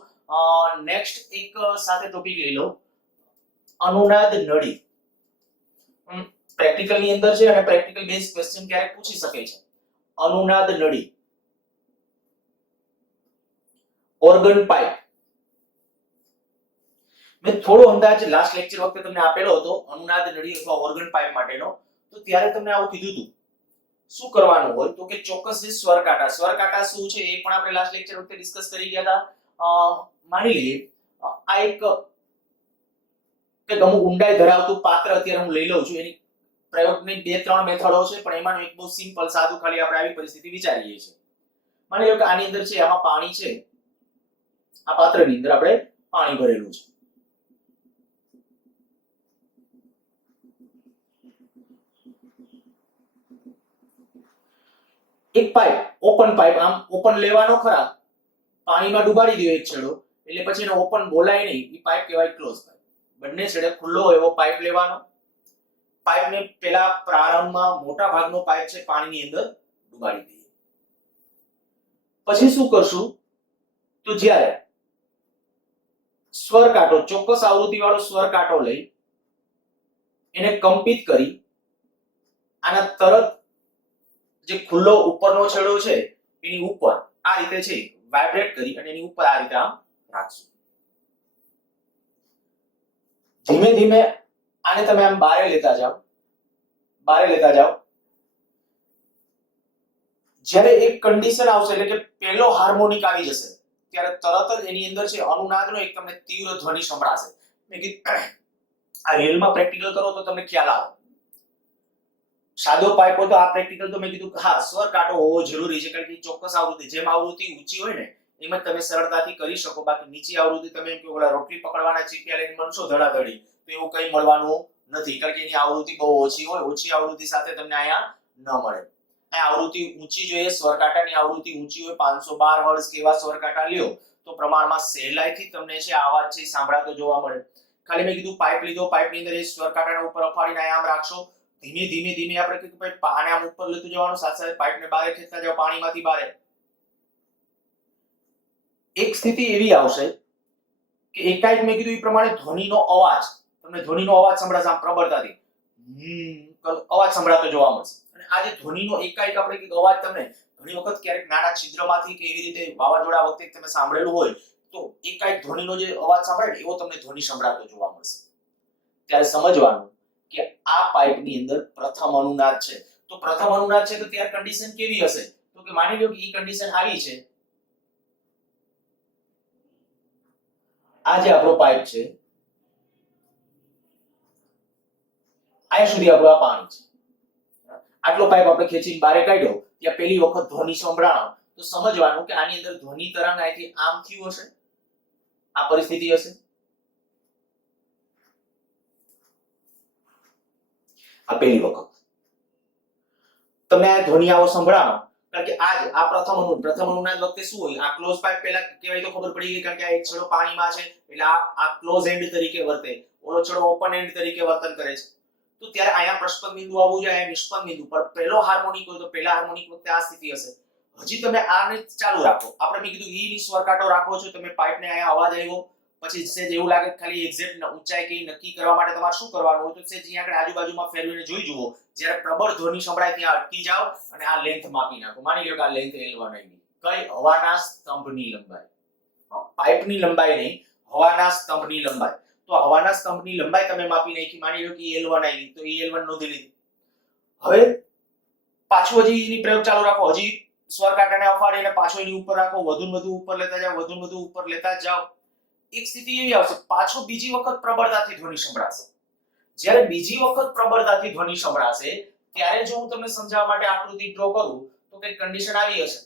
નેક્સ્ટ એક સાથે ટોપિક લઈ લો, અનુનાદ નળી. પ્રેક્ટિકલ ની અંદર છે અને પ્રેક્ટિકલ બેઝ ક્વેશ્ચન ક્યારેક પૂછી શકે છે. અનુનાદ નળી, ઓર્ગન પાઇપ. મેં થોડો અંદાજ લાસ્ટ લેક્ચર વખતે તમને આપેલો હતો અનુનાદ નળી અથવા ઓર્ગન પાઇપ માટેનો, તો ત્યારે તમને આવું કીધું હતું. શું કરવાનું હોય તો કે ચોક્કસ જે સ્વર કાંટા શું છે એ પણ આપણે લાસ્ટ લેક્ચર વખતે ડિસ્કસ કરી ગયા હતા. માની લઈએ આ એક કે અમુક ઊંડાઈ ધરાવતું પાત્ર અત્યારે હું લઈ લઉં છું, એની પ્રયોગની 2-3 મેથડો છે, પણ એમાંનું એક બહુ સિમ્પલ સાદું ખાલી આપણે આવી પરિસ્થિતિ વિચારીએ છીએ. માની લો કે આની અંદર છે આમાં પાણી છે, આ પાત્રની અંદર આપણે પાણી ભરેલું છે. એક પાઇપ, ઓપન પાઇપ, આમ ઓપન લેવાનો ખરા, પાણીમાં ડુબાડી દો એક છેડો એટલે પછી એનો ઓપન બોલાય નહીં, એ પાઇપ કહેવાય ક્લોઝ પાઇપ. બંને છેડે ખુલ્લો એવો પાઇપ લેવાનો. પાઇપને પેલા પ્રારંભમાં મોટા ભાગનો પાઇપ છે પાણીની અંદર ડુબાડી દઈએ. પછી શું કરશું તો જ્યારે સ્વર કાંટો, ચોક્કસ આવૃત્તિ વાળો સ્વર કાંટો લઈ એને કંપિત કરી આના તરત જે ખુલ્લો ઉપરનો છેડો છે એની ઉપર આ રીતે છે વાઇબ્રેટ કરી અને એની ઉપર આ રીતે આમ રાખશું. ધીમે ધીમે આને તમે આમ બારે લેતા જાઓ. જ્યારે એક કન્ડિશન આવશે એટલે કે પહેલો હાર્મોનિક આવી જશે ત્યારે તરત જ એની અંદર છે અનુનાદનો એક તમને તીવ્ર ધ્વનિ સંભળાશે. મેં કીધું આ રિયલમાં પ્રેક્ટિકલ કરો તો તમને ખ્યાલ આવે. સાદો પાઇપ હોય તો આ પ્રેક્ટિકલ તો મેં કીધું હા સ્વર કાંટો હોવો જરૂરી છે, કારણ કે ચોક્કસ આવૃત્તિ, જેમ આવૃત્તિ ઊંચી હોય ને એમ જ તમે સરળતાથી કરી શકો. બાકી નીચી આવૃત્તિ તમે એમ કે ઓલા રોટલી પકડવાના ચીપિયા લઈને બનશો ધડાધડી તો એવું કંઈ મળવાનું નથી, કારણ કે એની આવૃત્તિ બહુ ઓછી હોય. ઓછી આવૃત્તિ સાથે તમને અહીંયા ન મળે. આ આવૃત્તિ ઊંચી જોઈએ, સ્વર કાંટાની આવૃત્તિ ઊંચી હોય, 512 હર્ટ્ઝ કેવા સ્વર કાંટા લ્યો તો પ્રમાણમાં સહેલાઈથી તમને છે આ અવાજ છે સાંભળાતો જોવા મળે. ખાલી મેં કીધું પાઇપ લીધો, પાઇપની અંદર એ સ્વર કાંટાના ઉપર અફાડીને આમ રાખશો. ધીમે ધીમે આપણે કીધું ભાઈ આને આમ ઉપર લેતું જવાનું, સાથે સાથે પાઇપને બહાર ખેંચતા જાવ પાણીમાંથી બહાર. એક સ્થિતિ એવી આવશે કે એકાએક મેં કીધું એ પ્રમાણે ધ્વનિનો અવાજ, તમને ધ્વનિનો અવાજ સંભળાશે આમ પ્રબળતાથી અવાજ સંભળાતો જોવા મળશે. અને આ જે ધ્વનિનો એકાએક આપણે કીધું અવાજ તમને ઘણી વખત ક્યારેક નાના છિદ્રમાંથી કે એવી રીતે વાવાઝોડા વખતે તમે સાંભળેલું હોય તો એકાએક ધ્વનિનો જે અવાજ સાંભળે એવો તમને ધ્વનિ સંભળાતો જોવા મળશે. ત્યારે સમજવાનું કે આ પાઇપની અંદર પ્રથમ અનુનાદ છે. તો પ્રથમ અનુનાદ છે તો ત્યારે કન્ડિશન કેવી હશે તો કે માની લો કે ઈ કન્ડિશન આવી છે, આ જે આપણો પાઇપ છે આયા સુધી આપણું આ પાણી છે, આટલો પાઇપ આપણે ખેંચીને બહાર કાઢ્યો, ત્યાં પહેલી વખત ધ્વનિ સંભળાણો તો સમજવાનું કે આની અંદર ધ્વનિ તરંગ અહીંથી આમ થયું હશે, આ પરિસ્થિતિ હશે. આ પહેલી વખત તમને આ ધ્વનિ આવો સંભળાણો કારણ કે આ પ્રથમ અનુનાદ વખતે શું હોય, આ ક્લોઝ પાઇપ પહેલા કહેવાય તો ખબર પડી ગઈ, કારણ કે આ એક છેડો પાણીમાં છે એટલે આ ક્લોઝ એન્ડ તરીકે વર્તે, ઓલો છેડો ઓપન એન્ડ તરીકે વર્તન કરે છે. તો ત્યારે અહીંયા પ્રસ્પંદ બિંદુ આવવું જોઈએ, અહીંયા નિષ્પંદ બિંદુ. પણ પહેલો હાર્મોનિક હોય તો પહેલા હાર્મોનિક વખતે આ સ્થિતિ હશે. હજી તમે આને ચાલુ રાખો, આપણે મેં કીધું ઈ ની સ્વર કાંટો રાખો છો તમે, પાઇપને અહીંયા અવાજ આવ્યો પછી સેજ એવું લાગે ખાલી એક્ઝેક્ટ ઊંચાઈ કઈ નક્કી કરવા માટે તમારે શું કરવાનું હોય તો સેજ અહીંયા આગળ આજુબાજુમાં ફેરવીને જોઈ જુઓ. જ્યારે પ્રબળ ધ્વનિ સંભળાય ત્યાં અટકી જાઓ અને આ લેન્થ માપી નાખો. માની લો કે આ લેન્થ L1 આવી, કઈ હવાના સ્તંભની લંબાઈ, પાઇપની લંબાઈ નહીં, હવાના સ્તંભની લંબાઈ. તો હવાના સ્તંભની લંબાઈ તમે માપી નાખી, માની લો કે L1 આવી તો L1 નોંધી લીધી. હવે પાછું હજી એની પ્રયોગ ચાલુ રાખો, હજી સ્વર કાંટાને અફાડીને પાછો એની ઉપર રાખો, વધુ વધુ ઉપર લેતા જાઓ, વધુ વધુ ઉપર લેતા જાઓ. એક સ્થિતિ એવી આવશે પાછો બીજી વખત પ્રબળતાથી ધ્વનિ સંભળાશે. જ્યારે બીજી વખત પ્રબળતાથી ધ્વનિ સંભળાશે ત્યારે જો હું તમને સમજાવવા માટે આકૃતિ ડ્રો કરું તો કઈ કન્ડિશન આવી હશે.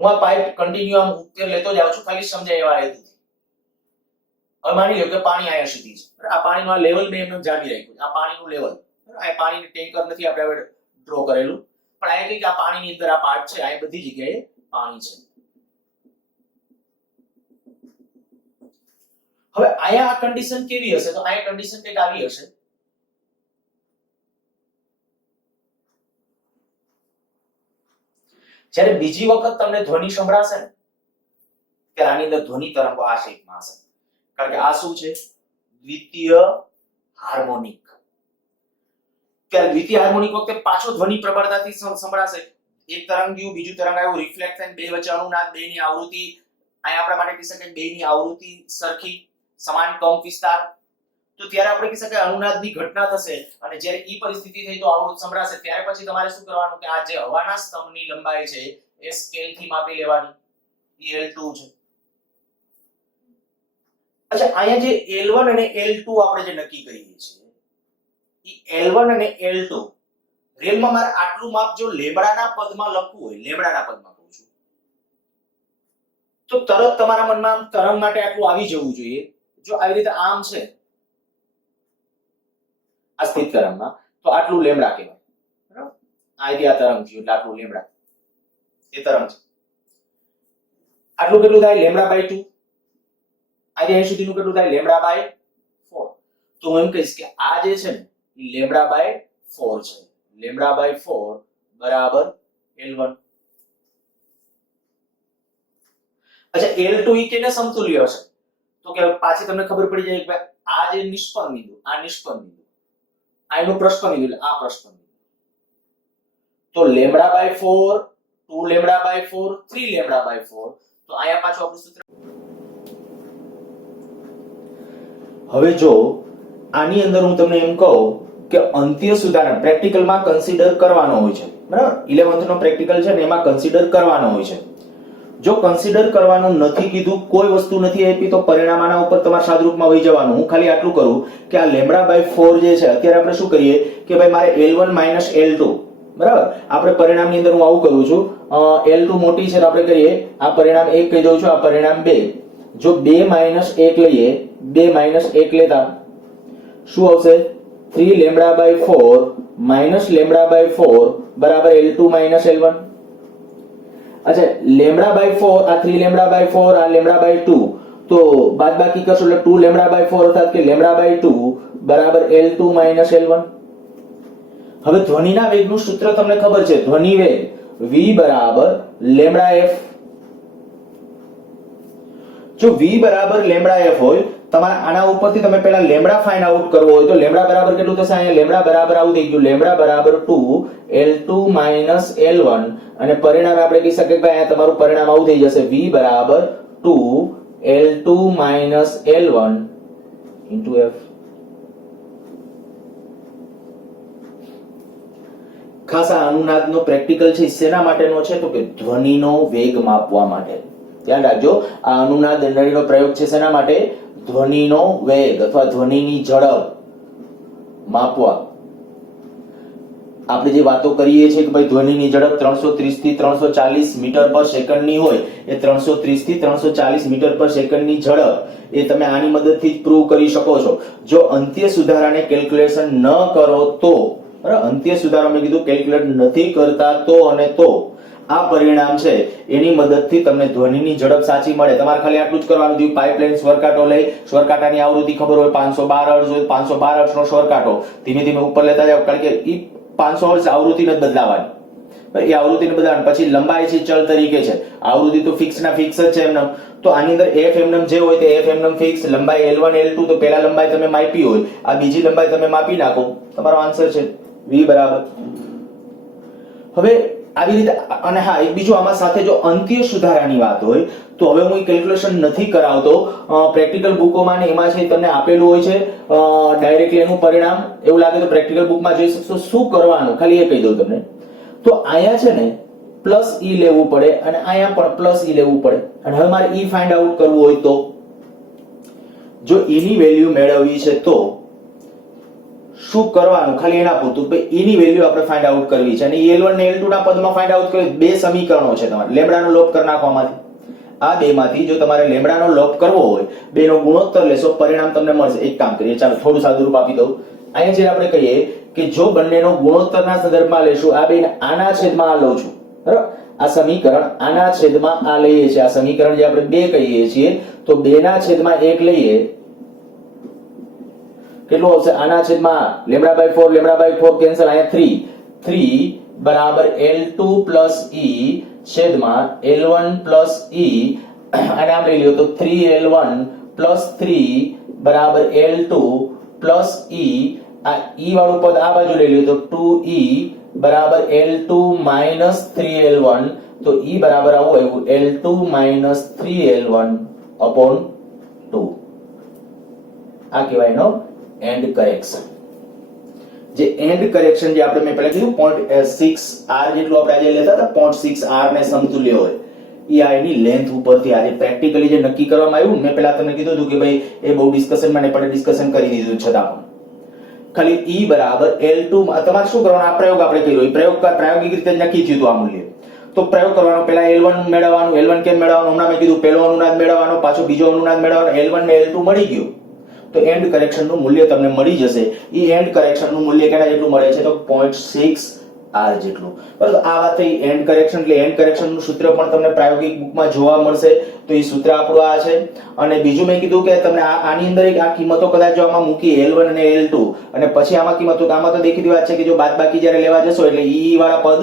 હું આ પાઇપ કન્ટિન્યુ આમ ઉપર લેતો જાઉં છું ખાલી સમજાય એવા હેતુથી. હવે માની લો કે પાણી આયા સુધી છે, આ પાણીનું આ લેવલ મેં એમને જાળવી રાખ્યું, આ પાણીનું લેવલ, આ પાણીનું ટેન્કર નથી આપણે હવે ડ્રો કરેલું, પણ આ કે આ પાણીની અંદર આ પાર્ટ છે, આ બધી જગ્યાએ પાણી છે. હવે આયા આ કન્ડિશન કેવી હશે, તો આયા કન્ડિશન કંઈક આવી હશે. જ્યારે બીજી વખત તમને ધ્વનિ સંભળાશે ને ત્યારે આની અંદર ધ્વનિ તરંગો આ શેપમાં હશે, કારણ કે આ શું છે, દ્વિતીય હાર્મોનિક. ત્યારે દ્વિતીય હાર્મોનિક વખતે પાછો ધ્વનિ પ્રબળતાથી સંભળાશે. એક તરંગ ગયું, બીજું તરંગ આવ્યું, રિફ્લેક્ટ થઈને બે વચ્ચે અનુનાદ, બેની આવૃત્તિ અહીંયા આપણા માટે કહી શકાય બેની આવૃત્તિ સરખી, સમાન કંપ વિસ્તાર. તો ત્યારે આપણે કહી શકાય અનુનાદની ઘટના થશે અને જ્યારે ઈ પરિસ્થિતિ થઈ તો આવૃત્તિ સંભળાશે. ત્યારે પછી તમારે શું કરવાનું કે આ જે હવાના સ્તંભની લંબાઈ છે એ સ્કેલ થી માપી લેવાની, L2 છે. અચ્છા, અહીંયા જે L1 અને L2 આપણે જે નક્કી કરીએ છીએ, ઈ L1 અને L2 રેલમાં મારે આટલું માપ જો લેમ્બડાના પદમાં લખવું હોય, લેમ્બડાના પદમાં કહું છું, તો તરત તમારા મનમાં તરંગ માટે આટલું આવી જવું જોઈએ. જો આવી રીતે આમ છે આ સ્થિત તરંગમાં તો આટલું લેમ્બડા કહેવાય, બરાબર? અહીંથી આ તરંગ છે એટલે આટલું લેમ્બડા એ તરંગ છે. આટલું કેટલું થાય, લેમ્બડા બાય 2. આજે અહીં સુધીનું કેટલું થાય, લેમ્બડા બાય 4. તો હું એમ કહીશ કે આ જે છે ને એ લેમ્બડા બાય 4 છે, લેમ્બડા બાય 4 બરાબર L1. અચ્છા, L2 ઈ કેને સમતુલ્ય હશે, તો કે પાછી તમને ખબર પડી જાય કે આ જે નિષ્પન્ન બિંદુ, આ નિષ્પન્ન બિંદુ, આ એનું પ્રસ્પન્ન બિંદુ, એટલે આ પ્રસ્પન્ન બિંદુ. તો lambda by 4, 2 lambda by 4, 3 lambda by 4. તો આયા પાછું આપણું સૂત્ર. હવે જો આની અંદર હું તમને એમ કહું કે અંત્ય સુધારણા પ્રેક્ટિકલમાં કન્સિડર કરવાનો હોય છે, બરાબર? 11th નો પ્રેક્ટિકલ છે ને એમાં કન્સિડર કરવાનો હોય છે. જો કન્સિડર કરવાનું નથી કીધું, કોઈ વસ્તુ નથી આપી, તો પરિણામ આના ઉપર તમારે સાદરૂપમાં વહી જવાનું. હું ખાલી આટલું કરું કે આ લેમ્બડા બાય 4 જે છે, અત્યારે આપણે શું કરીએ કે ભાઈ મારે L1 માઈનસ L2, બરાબર? આપણે પરિણામની અંદર હું આવું કરું છું, L2 મોટી છે તો આપણે કરીએ આ પરિણામ 1 કહી દઉં છું, આ પરિણામ 2. જો 2 માઈનસ 1 લઈએ, 2 માઈનસ 1 લેતા શું આવશે, 3 lambda by 4 minus lambda by 4 બરાબર L2 માઈનસ L1. अच्छा, लेम्बडा बाय 4 आ 3 लेम्बडा बाय 4 आ लेम्बडा बाय 2, तो बादबाकी करशो એટલે 2 લેમ્બડા બાય 4 અર્થાત કે લેમ્બડા બાય 2 બરાબર L2 માઈનસ L1. હવે ધ્વનિના વેગનું સૂત્ર તમને ખબર છે, ધ્વનિ વેગ v બરાબર લેમ્બડા f. જો v બરાબર લેમ્બડા f હોય, તમારે આના ઉપરથી તમે પહેલા લેમ્બડા ફાઇન્ડ આઉટ કરવો હોય તો લેમ્બડા બરાબર કેટલું થશે, અહીંયા લેમ્બડા બરાબર આવું થઈ ગયું, લેમ્બડા બરાબર 2 L2 માઈનસ L1. અને પરિણામ આપણે કહી શકીએ કે અહીંયા તમારું પરિણામ આવું થઈ જશે, v બરાબર 2 L2 minus L1 into f. ખાસ આ અનુનાદનો પ્રેક્ટિકલ છે શેના માટેનો છે, તો કે ધ્વનિનો વેગ માપવા માટે. ધ્યાન રાખજો, આ અનુનાદ દંડણીનો પ્રયોગ છે શેના માટે, ધ્વનિનો વેગ અથવા ધ્વનિની ઝડપ માપવા. આપણે જે વાતો કરીએ છીએ કે ભાઈ ધ્વનિની ઝડપ 330 થી 340 મીટર પર સેકન્ડની હોય, એ 330 થી 340 મીટર પર સેકન્ડની ઝડપ એ તમે આની મદદથી જ પ્રૂવ કરી શકો છો. જો અંત્ય સુધારાને કેલ્ક્યુલેશન ન કરો તો, બરાબર, અંત્ય સુધારો મેં કીધું કેલ્ક્યુલેટ નથી કરતા તો અને તો આ પરિણામ છે એની મદદથી તમને ધ્વનિની ઝડપ સાચી મળે. તમારે ખાલી આટલું જ કરવાનું થયું, પાઇપલાઇન સ્વરકાંટો લઈ, સ્વરકાંટાની આવૃત્તિ ખબર હોય 512 હર્ટ્ઝ હોય, 512 હર્ટ્ઝનો સ્વરકાંટો ધીમે ધીમે ઉપર લેતા જાવ, કારણ કે ઈ 500 હર્ટ્ઝ આવૃત્તિ નથી બદલાવાની, એ આવૃત્તિને બદલાવાની. પછી લંબાઈ છે ચલ તરીકે છે, આવૃત્તિ તો ફિક્સ ના ફિક્સ જ છે એમને. તો આની અંદર એફ એમને જે હોય તે એફ એમને ફિક્સ, લંબાઈ L1 L2 તો પહેલા લંબાઈ તમે માપી હોય, આ બીજી લંબાઈ તમે માપી નાખો, તમારો આન્સર છે V બરાબર. હવે આવી રીતે, અને હા એક બીજું આમાં સાથે જો અંત્ય સુધારાની વાત હોય તો હવે હું કેલ્ક્યુલેશન નથી કરાવતો, પ્રેક્ટિકલ બુકોમાં ને એમાં છે તમને આપેલું હોય છે ડાયરેક્ટલી એનું પરિણામ. એવું લાગે તો પ્રેક્ટિકલ બુકમાં જોઈ શકશો. શું કરવાનું ખાલી એ કહી દઉં તમને. તો અહીંયા છે ને પ્લસ ઈ લેવું પડે અને અહીંયા પણ પ્લસ ઈ લેવું પડે. અને હવે મારે ઈ ફાઇન્ડ આઉટ કરવું હોય તો જો ઈ ની વેલ્યુ મેળવવી છે તો શું કરવાનું, ખાલી એના પૂરતું ઈ ની વેલ્યુ આપણે ફાઇન્ડ આઉટ કરવી છે. અને L1 ને L2 ના પદમાં ફાઇન્ડ આઉટ કરવી. બે સમીકરણો છે તમારે, લેમ્બડાનો લોપ કરી નાખવામાંથી. આ બેમાંથી જો તમારે લેમ્બડાનો લોપ કરવો હોય, બેનો ગુણોત્તર લેશો, પરિણામ તમને મળશે. એક કામ કરીએ, ચાલો થોડું સાદું રૂપ આપી દઉં. અહીંયા જે આપણે કહીએ કે જો બંનેનો ગુણોત્તરના સંદર્ભમાં લેશું, આ બેને આના છેદમાં આ લઉં છું, બરાબર, આ સમીકરણ આના છેદમાં આ લઈએ છીએ, આ સમીકરણ જે આપણે બે કહીએ છીએ, તો 2 ના છેદમાં 1 લઈએ, કેટલું આવશે? આના છેદમાં λ/4 કેન્સલ, અહીંયા 3 બરાબર L2 + E છેદમાં L1 + E, અને આમ લઈ લ્યો તો 3L1 + 3 બરાબર L2 + E. આ E વાળું પદ આ બાજુ લઈ લ્યો તો 2E બરાબર L2 - 3L1, તો E બરાબર આવું આવ્યું L2 - 3L1/2. આ કહેવાય એનો એન્ડ કરેક્શન. જે એન્ડ કરેક્શન જે આપણે મેં પહેલા કીધું 0.6R જેટલું આપણે આજે લેતા હતા, 0.6R ને સમતુલ્ય હોય, ઈ આ એની લેન્થ ઉપરથી આજે પ્રેક્ટિકલી જે નક્કી કરવામાં આવ્યું. મેં પહેલા તમને કીધું હતું કે ભાઈ એ બહુ ડિસ્કશનમાં ને પણ ડિસ્કશન કરી દીધું, છતાં પણ ખાલી E બરાબર L2 તમારે શું કરવાનું, આ પ્રયોગ આપણે કર્યો, પ્રાયોગિક રીતે નક્કી થયું હતું આ મૂલ્ય. તો પ્રયોગ કરવાનો, પહેલા L1 મેળવવાનું. L1 કેમ મેળવવાનું હમણાં મેં કીધું, પહેલો અનુનાદ મેળવવાનો, પાછો બીજો અનુનાદ મેળવવાનો. L1 ને L2 મળી ગયું તો એન્ડ કરેક્શન નું મૂલ્ય તમને મળી જશે. ઈ એન્ડ કરેક્શન નું મૂલ્ય કેટલા જેટલું મળે છે? તો 0.6R જેટલું. બરાબર, આ વાત થઈ એન્ડ કરેક્શન. એટલે એન્ડ કરેક્શન નું સૂત્ર પણ તમને પ્રાયોગિક બુકમાં જોવા મળશે. તો એ સૂત્ર આપણું આ છે. અને બીજું મેં કીધું કે તમને આની અંદર એક આ કિંમતો કદાચ જો આમાં મૂકી L1 અને L2, અને પછી આમાં કિંમતો, આમાં તો દેખીતી વાત છે કે જો બાદબાકી જ્યારે લેવા જશો એટલે ઈ વાળા પદ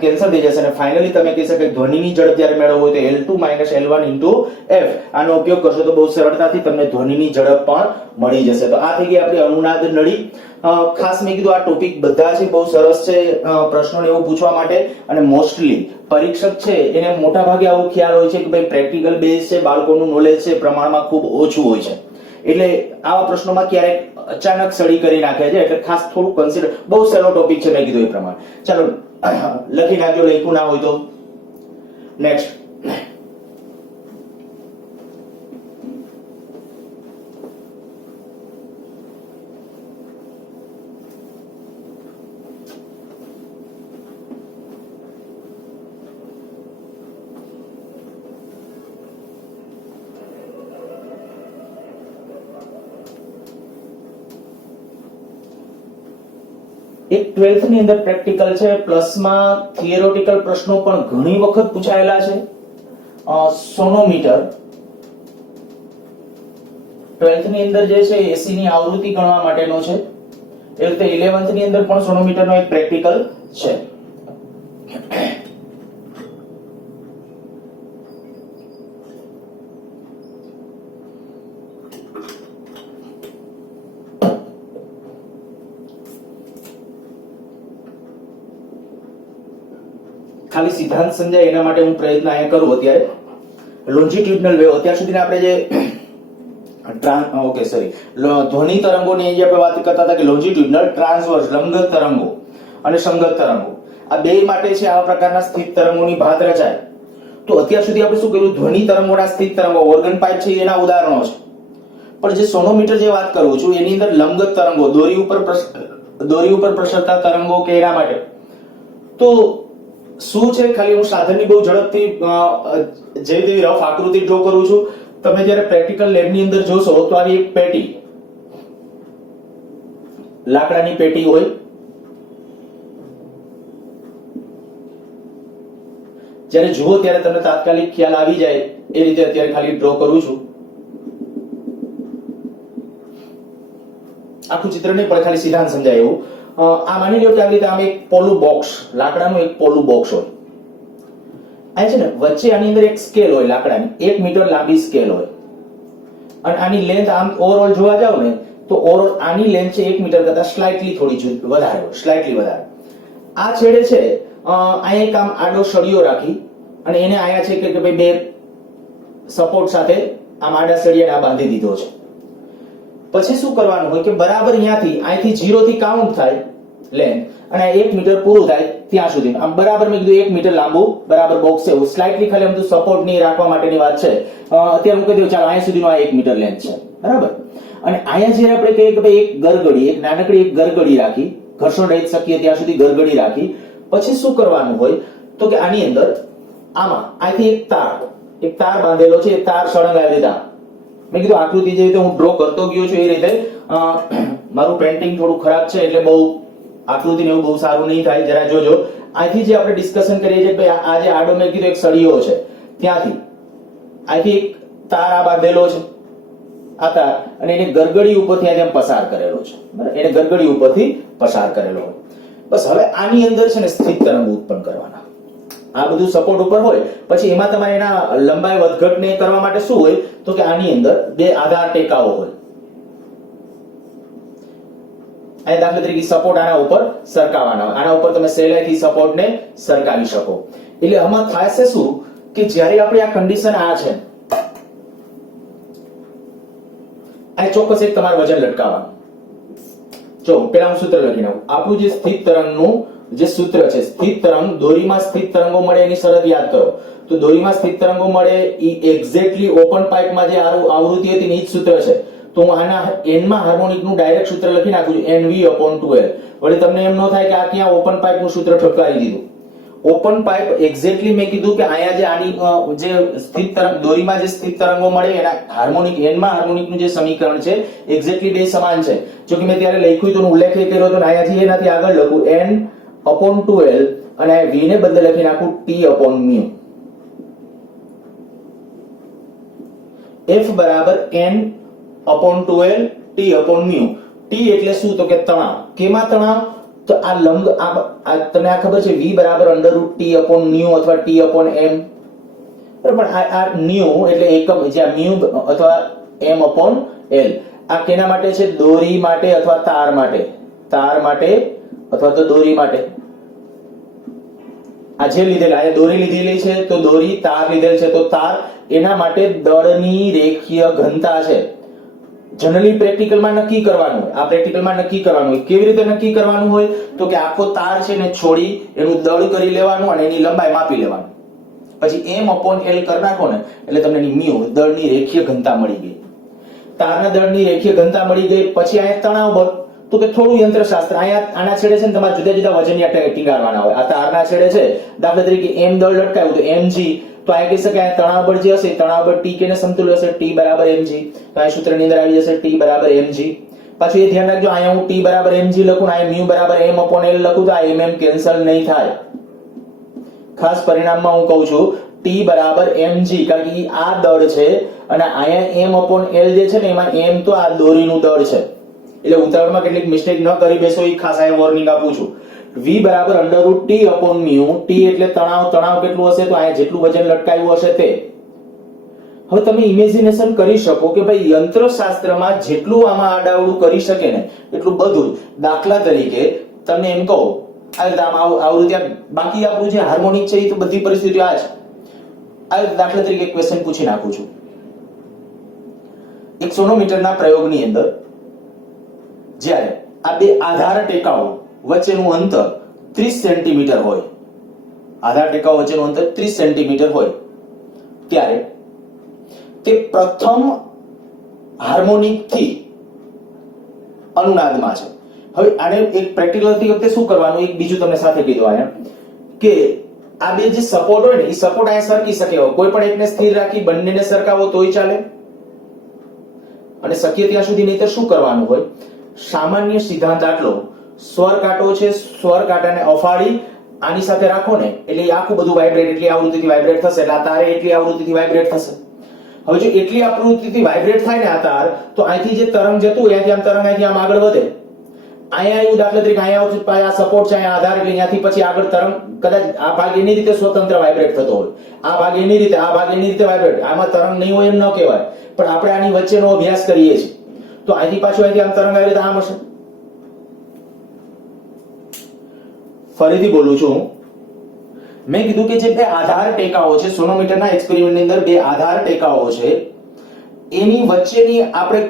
કેન્સલ થઈ જશે. અને ફાઇનલી તમે કહી શકો કે ધ્વનિની ઝડપ જ્યારે મેળવવો હોય તો L2 - L1 * F આનો ઉપયોગ કરશો તો બહુ સરળતાથી તમને ધ્વનિની ઝડપ પણ મળી જશે. તો આ થઈ ગઈ આપણી અનુનાદ નળી. ખાસ મેં કીધું આ ટોપિક બધા છે બહુ સરસ છે પ્રશ્નોને એવું પૂછવા માટે. અને મોસ્ટલી પરીક્ષક છે એને મોટા ભાગે આવો ખ્યાલ હોય છે કે ભાઈ પ્રેક્ટિકલ બેઝ છે, બાળકોનું નોલેજ છે પ્રમાણમાં ખૂબ ઓછું હોય છે, એટલે આવા પ્રશ્નોમાં ક્યારેક અચાનક સડી કરી નાખે છે. એટલે ખાસ થોડું કન્સિડર, બહુ સહેલો ટોપિક છે મેં કીધું એ પ્રમાણે. ચાલો લખી નાખજો, લખ્યું ના હોય તો. નેક્સ્ટ, એક 12th ની અંદર પ્રેક્ટિકલ છે, પ્લસમાં થિયરોટિકલ પ્રશ્નો પણ ઘણી વખત પૂછાયેલા છે. સોનોમીટર 12th ની અંદર જે છે AC ની આવૃત્તિ ગણવા માટેનો છે. એ રીતે 11th ની અંદર પણ સોનોમીટરનો એક પ્રેક્ટિકલ છે. ખાલી સિદ્ધાંત સમજાય એના માટે હું પ્રયત્ન અહીંયા કરું. અત્યારે લોન્જિટ્યુડનલ વેવ, અત્યાર સુધી આપણે જે ધ્વનિ તરંગોની જે આપણે વાત કરતા હતા કે લોન્જિટ્યુડનલ, ટ્રાન્સવર્સ લંબગત તરંગો અને સમગત તરંગો, આ બે માટે છે આવા પ્રકારના સ્થિત તરંગોની ભાત રચાય. તો અત્યાર સુધી આપણે શું કર્યું, ધ્વનિ તરંગોના સ્થિત તરંગો, ઓર્ગન પાઇપ છે એના ઉદાહરણો છે. પણ જે સોનોમીટર જે વાત કરું છું એની અંદર લંબગત તરંગો, દોરી ઉપર પ્રસરતા તરંગો કે એના માટે. તો શું છે, ખાલી હું સાધનની બહુ ઝડપથી જેવી તેવી રફ આકૃતિ ડ્રો કરું છું. તમે જ્યારે પ્રેક્ટિકલ લેબની અંદર જોશો તો આવી એક પેટી, લાકડાની પેટી હોય, જ્યારે જુઓ ત્યારે તમને તાત્કાલિક ખ્યાલ આવી જાય એ રીતે અત્યારે ખાલી ડ્રો કરું છું. આખું ચિત્ર નહીં પણ ખાલી સિદ્ધાંત સમજાય એવું. આ માની લો કે આવી રીતે આમ એક પોલું બોક્સ, લાકડાનું એક પોલું બોક્સ હોય. આ છે ને વચ્ચે આની અંદર એક સ્કેલ હોય લાકડાની, 1 મીટર લાંબી સ્કેલ હોય અને આની લેન્થ આમ ઓવરઓલ જોવા જાવ ને તો ઓવરઓલ આની લેન્થ છે 1 મીટર કરતા સ્લાઇટલી થોડી વધારે હોય, સ્લાઇટલી વધારે. આ છેડે છે અહીંયા એક આમ આડો સળિયો રાખી અને એને આયા છે કે ભાઈ બે સપોર્ટ સાથે આમ આડા સળિયાને આ બાંધી દીધો છે. પછી શું કરવાનું હોય કે બરાબર અહીંથી 0 થી કાઉન્ટ થાય લેન્થ અને 1 મીટર પૂરું થાય ત્યાં સુધી આમ બરાબર મેં કીધું 1 મીટર લાંબુ બરાબર બોક્સ છે. સ્લાઇટલી ખાલી આમ તો સપોર્ટ ની રાખવા માટેની વાત છે. અત્યારે હું કહી દઉં ચાલો અહીંયા સુધીનો આ 1 મીટર લેન્થ છે બરાબર. અને અહીંયા જે આપણે કહીએ કે ભાઈ એક ગરગડી, એક નાનકડી એક ગરગડી રાખી, ઘર્ષણ રહિત શકીએ ત્યાં સુધી ગરગડી રાખી. પછી શું કરવાનું હોય તો કે આની અંદર આમાં અહીંથી એક તાર બાંધેલો છે. એક તાર સળંગાવી દીધા. મેં કીધું આકૃતિ જે રીતે હું ડ્રો કરતો ગયો છું એ રીતે. મારું પેન્ટિંગ થોડું ખરાબ છે એટલે બહુ આકૃતિ ને એવું બહુ સારું નહીં થાય, જરા જોજો. અહીંથી જે આપણે ડિસ્કશન કરીએ છીએ કે આ જે આડો મેં કીધું એક સળિયો છે ત્યાંથી અહીંથી એક તાર આ બાંધેલો છે, આ તાર, અને એને ગરગડી ઉપરથી આમ પસાર કરેલો છે બરાબર. એને ગરગડી ઉપરથી પસાર કરેલો હોય. બસ હવે આની અંદર છે ને સ્થિત તરંગ ઉત્પન્ન કરવાના. આ બધું સપોર્ટ ઉપર હોય. પછી એમાં તમારે એના લંબાઈ વધઘટને કરવા માટે શું હોય તો કે આની અંદર બે આધાર ટેકાઓ હોય. આ દાખલા તરીકે સપોર્ટ આના ઉપર સરકાવવાના હોય. આના ઉપર તમે સહેલાઈથી સપોર્ટને સરકાવી શકો. એટલે આમાં થશે શું કે જ્યારે આપણે આ કન્ડિશન આ છે, આ ચોક્કસ એક તમારે વજન લટકાવવાનું. જો પેલા હું સૂત્ર લખી નાખું. આપણું જે સ્થિત તરંગનું જે સૂત્ર છે, સ્થિત તરંગ, દોરીમાં સ્થિત તરંગો મળે એની શરત યાદ કરો. તો દોરીમાં સ્થિત તરંગો મળે એ એક્ઝેક્ટલી ઓપન પાઇપમાં જે આવૃત્તિ હતી એ જ સૂત્ર છે. તો હું આના n માં હાર્મોનિકનું ડાયરેક્ટ સૂત્ર લખી નાખું છું, NV/2L. વળી તમને એમ ન થાય કે આ ક્યાં ઓપન પાઇપનું સૂત્ર ઠપકારી દીધું. ઓપન પાઇપ એક્ઝેક્ટલી મેં કીધું કે અહીંયા જે આની જે સ્થિત તરંગ, દોરીમાં જે સ્થિત તરંગો મળે એના હાર્મોનિક n માં હાર્મોનિકનું જે સમીકરણ છે એક્ઝેક્ટલી બે સમાન છે. જો કે મેં ત્યારે લખ્યું તો ઉલ્લેખ કર્યો હતો, અહીંયાથી એનાથી આગળ લખું N/2L અને v ને બદલે લખી નાખું T/μ. F બરાબર N/2L T/μ. T એટલે શું તો કે તણાવ. કેમાં તણાવ? તો આ લંબ આ તમને આ ખબર છે v બરાબર √T/μ અથવા T/m. બરાબર. આ ન્યુ એટલે એકમ, જ્યાં μ અથવા m/L આ કેના માટે છે? દોરી માટે અથવા તાર માટે. તાર માટે અથવા તો દોરી માટે. આ જે લીધેલ, આ દોરી લીધેલી છે તો દોરી, તાર લીધેલ છે તો તાર. એના માટે દળની રેખીય ઘનતા છે. જનરલી પ્રેક્ટિકલમાં નક્કી કરવાનું હોય. આ પ્રેક્ટિકલમાં નક્કી કરવાનું હોય. કેવી રીતે નક્કી કરવાનું હોય તો કે આખો તાર છે ને છોડી એનું દળ કરી લેવાનું અને એની લંબાઈ માપી લેવાનું. પછી m/L કરી નાખો ને એટલે તમને એની μ, દળની રેખીય ઘનતા મળી ગઈ. તારના દળની રેખીય ઘનતા મળી ગઈ. પછી અહીંયા તણાવ બળ, તો કે થોડું યંત્રશાસ્ત્ર. અહીંયા આના છેડે છે ને તમારે જુદા જુદા વજનિયા ટીંગાડવાના હોય. આ તારના છેડે છે દાખલા તરીકે m દળ લટકાવ્યું તો mg, તો આ કહી શકાય તણાવ બળ જે હશે તણાવ બળ T ને સમતુલ્ય હશે, T બરાબર mg. તો આ સૂત્રની અંદર આવી જશે T બરાબર mg. પાછું એ ધ્યાન રાખજો, અહીંયા હું T બરાબર mg લખું ને અહીંયા μ બરાબર m/L લખું તો આ mm કેન્સલ નહીં થાય. ખાસ પરિણામમાં હું કહું છું T બરાબર mg, કારણ કે આ દળ છે અને અહીંયા m/L જે છે ને એમાં m તો આ દોરીનું દળ છે. એટલે ઉતાવળમાં કેટલીક મિસ્ટેક ન કરી બેસો એ ખાસ આ વોર્નિંગ આપું છું. v બરાબર √T/μ. T એટલે તણાવ. તણાવ કેટલું હશે તો અહીંયા જેટલું વજન લટકાયું હશે તે. હવે તમે ઇમેજિનેશન કરી શકો કે ભાઈ યંત્રશાસ્ત્રમાં જેટલું આમાં આડાવડું કરી શકે ને એટલું બધું. દાખલા તરીકે તમને એમ કહો આવૃત્તિ, બાકી આપણું જે હાર્મોનિક છે એ તો બધી પરિસ્થિતિઓ આ છે. આ દાખલા તરીકે ક્વેશ્ચન પૂછી નાખું છું. એક સોનોમીટરના પ્રયોગની અંદર જ્યારે આ બે આધાર ટેકાઓ વચ્ચેનું અંતર 30 સેન્ટીમીટર હોય, આધાર ટેકાઓ વચ્ચેનું અંતર 30 સેન્ટીમીટર હોય ત્યારે તે પ્રથમ હાર્મોનિક થી અનુનાદમાં છે. હવે આને એક પ્રેક્ટિકલ વખતે શું કરવાનું, એક બીજું તમને સાથે કીધું અહીંયા કે આ બે જે સપોર્ટ હોય ને એ સપોર્ટ અહીંયા સરકી શકે. કોઈ પણ એકને સ્થિર રાખી બંનેને સરકાવો તોય ચાલે અને શક્ય ત્યાં સુધી નહીતર શું કરવાનું હોય, સામાન્ય સિદ્ધાંત આટલો, સ્વર કાંટો છે, સ્વર કાંટાને અફાડી આની સાથે રાખો ને એટલે એ આખું બધું વાઇબ્રેટ એટલી આવૃત્તિથી વાઇબ્રેટ થશે એટલે આ તારે એટલી આવૃત્તિથી વાઇબ્રેટ થશે. હવે જો એટલી આવૃત્તિથી વાઇબ્રેટ થાય ને આ તાર, તો અહીંથી જે તરંગ જતું હોય ત્યાંથી આમ તરંગ અહીંથી આમ આગળ વધે. અહીંયા આવ્યું દાખલા તરીકે અહીંયા આ સપોર્ટ છે, અહીંયા આધાર, એટલે અહીંયાથી પછી આગળ તરંગ કદાચ આ ભાગ એની રીતે સ્વતંત્ર વાઇબ્રેટ થતો હોય, આ ભાગ એની રીતે, આ ભાગ એની રીતે વાઇબ્રેટ, આમાં તરંગ નહીં હોય એમ ન કહેવાય, પણ આપણે આની વચ્ચેનો અભ્યાસ કરીએ છીએ. તો અહીંથી પાછું અહીંથી આમ તરંગ આવી રીતે આમ હશે. ફરીથી બોલું છું, મેં કીધું કે જે બે આધાર ટેકાઓ છે સોનોમીટરના એક્સપેરિમેન્ટની અંદર, બે આધાર ટેકાઓ છે એની વચ્ચેની આપણે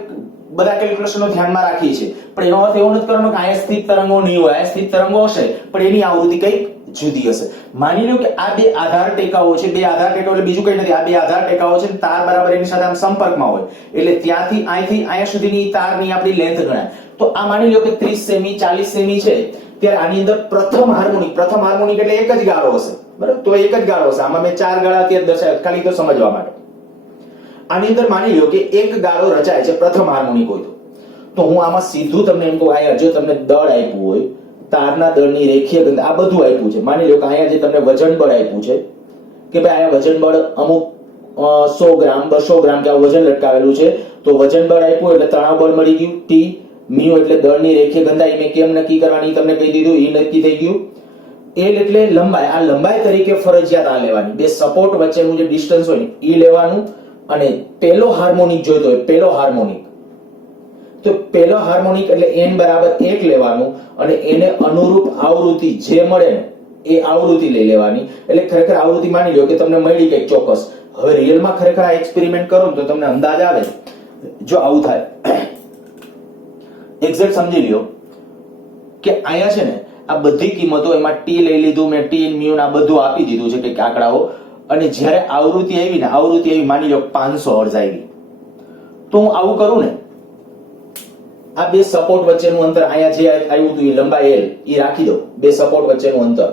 બધા કેલ્ક્યુલેશનો ધ્યાનમાં રાખીએ છીએ, પણ એનો અર્થ એવો નથી કરવાનો કે અહીંયા સ્થિત તરંગો નહીં હોય, અહીંયા સ્થિત તરંગો હશે પણ એની આવૃત્તિ કંઈક જુદી હશે. માની લો કે આ બે આધાર ટેકાઓ છે, બે આધાર ટેકાઓ એટલે બીજું કંઈ નથી, આ બે આધાર ટેકાઓ છે, તાર બરાબર એની સાથે આમ સંપર્કમાં હોય એટલે ત્યાંથી અહીંથી અહીંયા સુધીની તારની આપણી લેન્થ ગણાય. તો આ માની લો કે 30 સેમી 40 સેમી છે, ત્યારે આની અંદર પ્રથમ હાર્મોનિક એટલે એક જ ગાળો હશે, બરાબર? તો એક જ ગાળો હશે. આમાં મેં 4 ગાળા અત્યારે દર્શાવ્યા ખાલી તો સમજવા માટે. આની અંદર માની લો કે એક ગાળો રચાય છે પ્રથમ હાર્મોનિક હોય તો હું આમાં સીધું તમને એમ કહું, અહીંયા જો તમને દળ આપ્યું હોય, તારના દળની રેખીય ગંધ આ બધું આપ્યું છે. માની લો કે અહીંયા જે તમને વજન બળ આપ્યું છે કે ભાઈ અહીંયા વજન બળ અમુક 100 ગ્રામ 200 ગ્રામ કે આવું વજન લટકાવેલું છે, તો વજન બળ આપ્યું એટલે તણાવ બળ મળી ગયું T. મ્યુ એટલે દળની રેખીય ઘનતા, મેં કેમ નક્કી કરવાની તમને કહી દીધું, એ નક્કી થઈ ગયું. L એટલે લંબાઈ, આ લંબાઈ તરીકે ફરજિયાત આ લેવાની, બે સપોર્ટ વચ્ચેનું જે ડિસ્ટન્સ હોય ને એ લેવાનું. અને પેલો હાર્મોનિક જોઈતો હોય, પેલો હાર્મોનિક, તો પેલો હાર્મોનિક એટલે n બરાબર 1 લેવાનું અને એને અનુરૂપ આવૃત્તિ જે મળે ને એ આવૃત્તિ લઈ લેવાની. એટલે ખરેખર આવૃત્તિ માની લો કે તમને મળી કંઈક ચોક્કસ. હવે રિયલમાં ખરેખર આ એક્સપેરિમેન્ટ કરો તો તમને અંદાજ આવે જો આવું થાય. એક્ઝેક્ટ સમજી લ્યો કે અહીંયા છે ને આ બધી કિંમતો એમાં t લઈ લીધું મેં, t મ્યુ આ બધું આપી દીધું છે કે આંકડાઓ. અને જ્યારે આવૃત્તિ આવી માની લો 500 હર્ટ્ઝ આવી, તો હું આવું કરું ને, આ બે સપોર્ટ વચ્ચેનું અંતર અહીંયા જે આવ્યું હતું એ લંબાઈ L એ રાખી દો, બે સપોર્ટ વચ્ચેનું અંતર,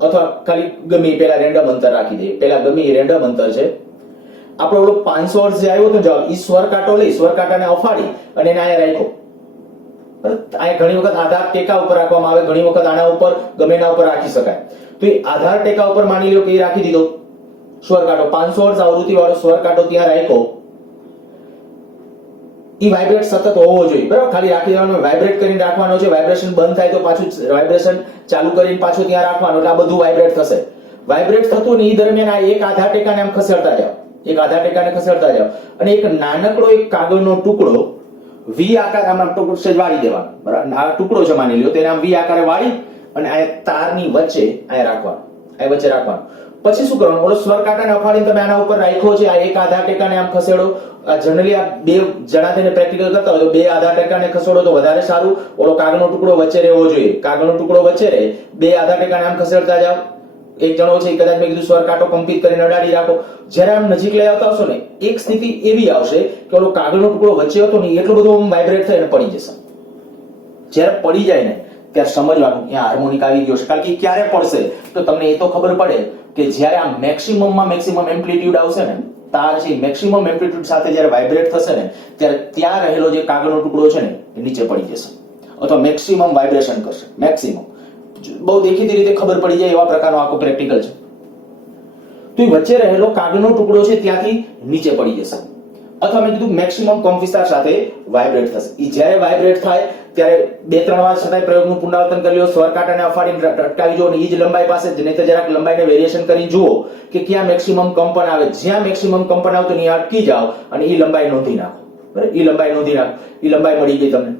અથવા ખાલી ગમે પેલા રેન્ડમ અંતર રાખી દઈએ, પેલા ગમે એ રેન્ડમ અંતર છે. આપણે ઓલો 500 હર્ટ્ઝ જે આવ્યો હતો જવાબ, એ સ્વર કાંટો લઈ સ્વર કાંટાને અફાડી અને એને અહીંયા રાખ્યો. અહીંયા ઘણી વખત આધાર ટેકા ઉપર રાખવામાં આવે, ઘણી વખત આના ઉપર ગમે એના ઉપર રાખી શકાય. તો એ આધાર ટેકા ઉપર માની લો કે એ રાખી દીધો સ્વર કાંટો, 500 હર્ટ્ઝ આવૃત્તિ વાળો સ્વર કાંટો ત્યાં રાખ્યો. ઈ વાઇબ્રેટ સતત હોવો જોઈએ, બરાબર? ખાલી રાખી દેવાનો, વાઇબ્રેટ કરીને રાખવાનો છે. વાઇબ્રેશન બંધ થાય તો પાછું વાઇબ્રેશન ચાલુ કરીને પાછું ત્યાં રાખવાનું, એટલે આ બધું વાઇબ્રેટ થશે. વાઇબ્રેટ થતું ને એ દરમિયાન આ એક આધાર ટેકાને આમ ખસેડતા જાઓ, એક આધાર ટેકાને ખસેડતા જાઓ અને એક નાનકડો એક કાગળનો ટુકડો V આકાર આમ ટુકડો સેજ વાળી દેવાનો, બરાબર? આ ટુકડો છે માની લ્યો, તેને આમ V આકારે વાળી અને આ તારની વચ્ચે અહીંયા રાખવાનો, આ વચ્ચે રાખવાનો. પછી શું કરવાનું, ઓલો સ્વર કાંટાને અફાડીને તમે આના ઉપર રાખ્યો છે, આ એક આધાર ટેકાને આમ ખસેડો. આ જનરલી આ બે જણા થઈને પ્રેક્ટિકલ કરતા હોય તો બે આધાર ટેકાને ખસેડો તો વધારે સારું. ઓલો કાગળનો ટુકડો વચ્ચે રહેવો જોઈએ, કાગળનો ટુકડો વચ્ચે રહે, બે આધાર ટેકાને આમ ખસેડતા જાઓ. એક જણો છે કદાચ મેં કીધું સ્વર કાંટો કંપિત કરીને અડાડી રાખો. જ્યારે આમ નજીક લઈ આવતા હશો ને એક સ્થિતિ એવી આવશે કે ઓલો કાગળનો ટુકડો વચ્ચે હતો ને એટલો બધો વાઇબ્રેટ થઈને પડી જશે. જ્યારે પડી જાય ને ત્યારે સમજવાનું કે હાર્મોનિક આવી ગયો છે. કારણ કે ક્યારે પડશે તો તમને એ તો ખબર પડે કે જ્યારે આ મેક્સિમમ એમ્પ્લિટ્યુડ આવશે ને, તાર છે મેક્સિમમ એમ્પ્લિટ્યુડ સાથે જ્યારે વાઇબ્રેટ થશે ને ત્યારે ત્યાં રહેલો જે કાગળનો ટુકડો છે ને એ નીચે પડી જશે અથવા મેક્સિમમ વાઇબ્રેશન કરશે. મેક્સિમમ બહુ દેખીતી રીતે ખબર પડી જાય એવા પ્રકારનો આખો પ્રેક્ટિકલ છે. તો એ વચ્ચે રહેલો કાગળનો ટુકડો છે ત્યાંથી નીચે પડી જશે અથવા મેં કીધું મેક્સિમમ કંપ વિસ્તાર સાથે વાઇબ્રેટ થશે. એ જ્યારે વાઇબ્રેટ થાય ત્યારે 2-3 વાર છતાંય પ્રયોગનું પુનરાવર્તન કરી લો, સ્વર કાંટાને અફાડીને અટકાવી જો અને એ જ લંબાઈ પાસે જ નહીં તો જરાક લંબાઈને વેરિએશન કરીને જુઓ કે ક્યાં મેક્સિમમ કંપન આવે. જ્યાં મેક્સિમમ કંપન આવતું ત્યાં અટકી જાઓ અને એ લંબાઈ નોંધી નાખો, બરાબર? એ લંબાઈ નોંધી નાખો, એ લંબાઈ મળી ગઈ તમને.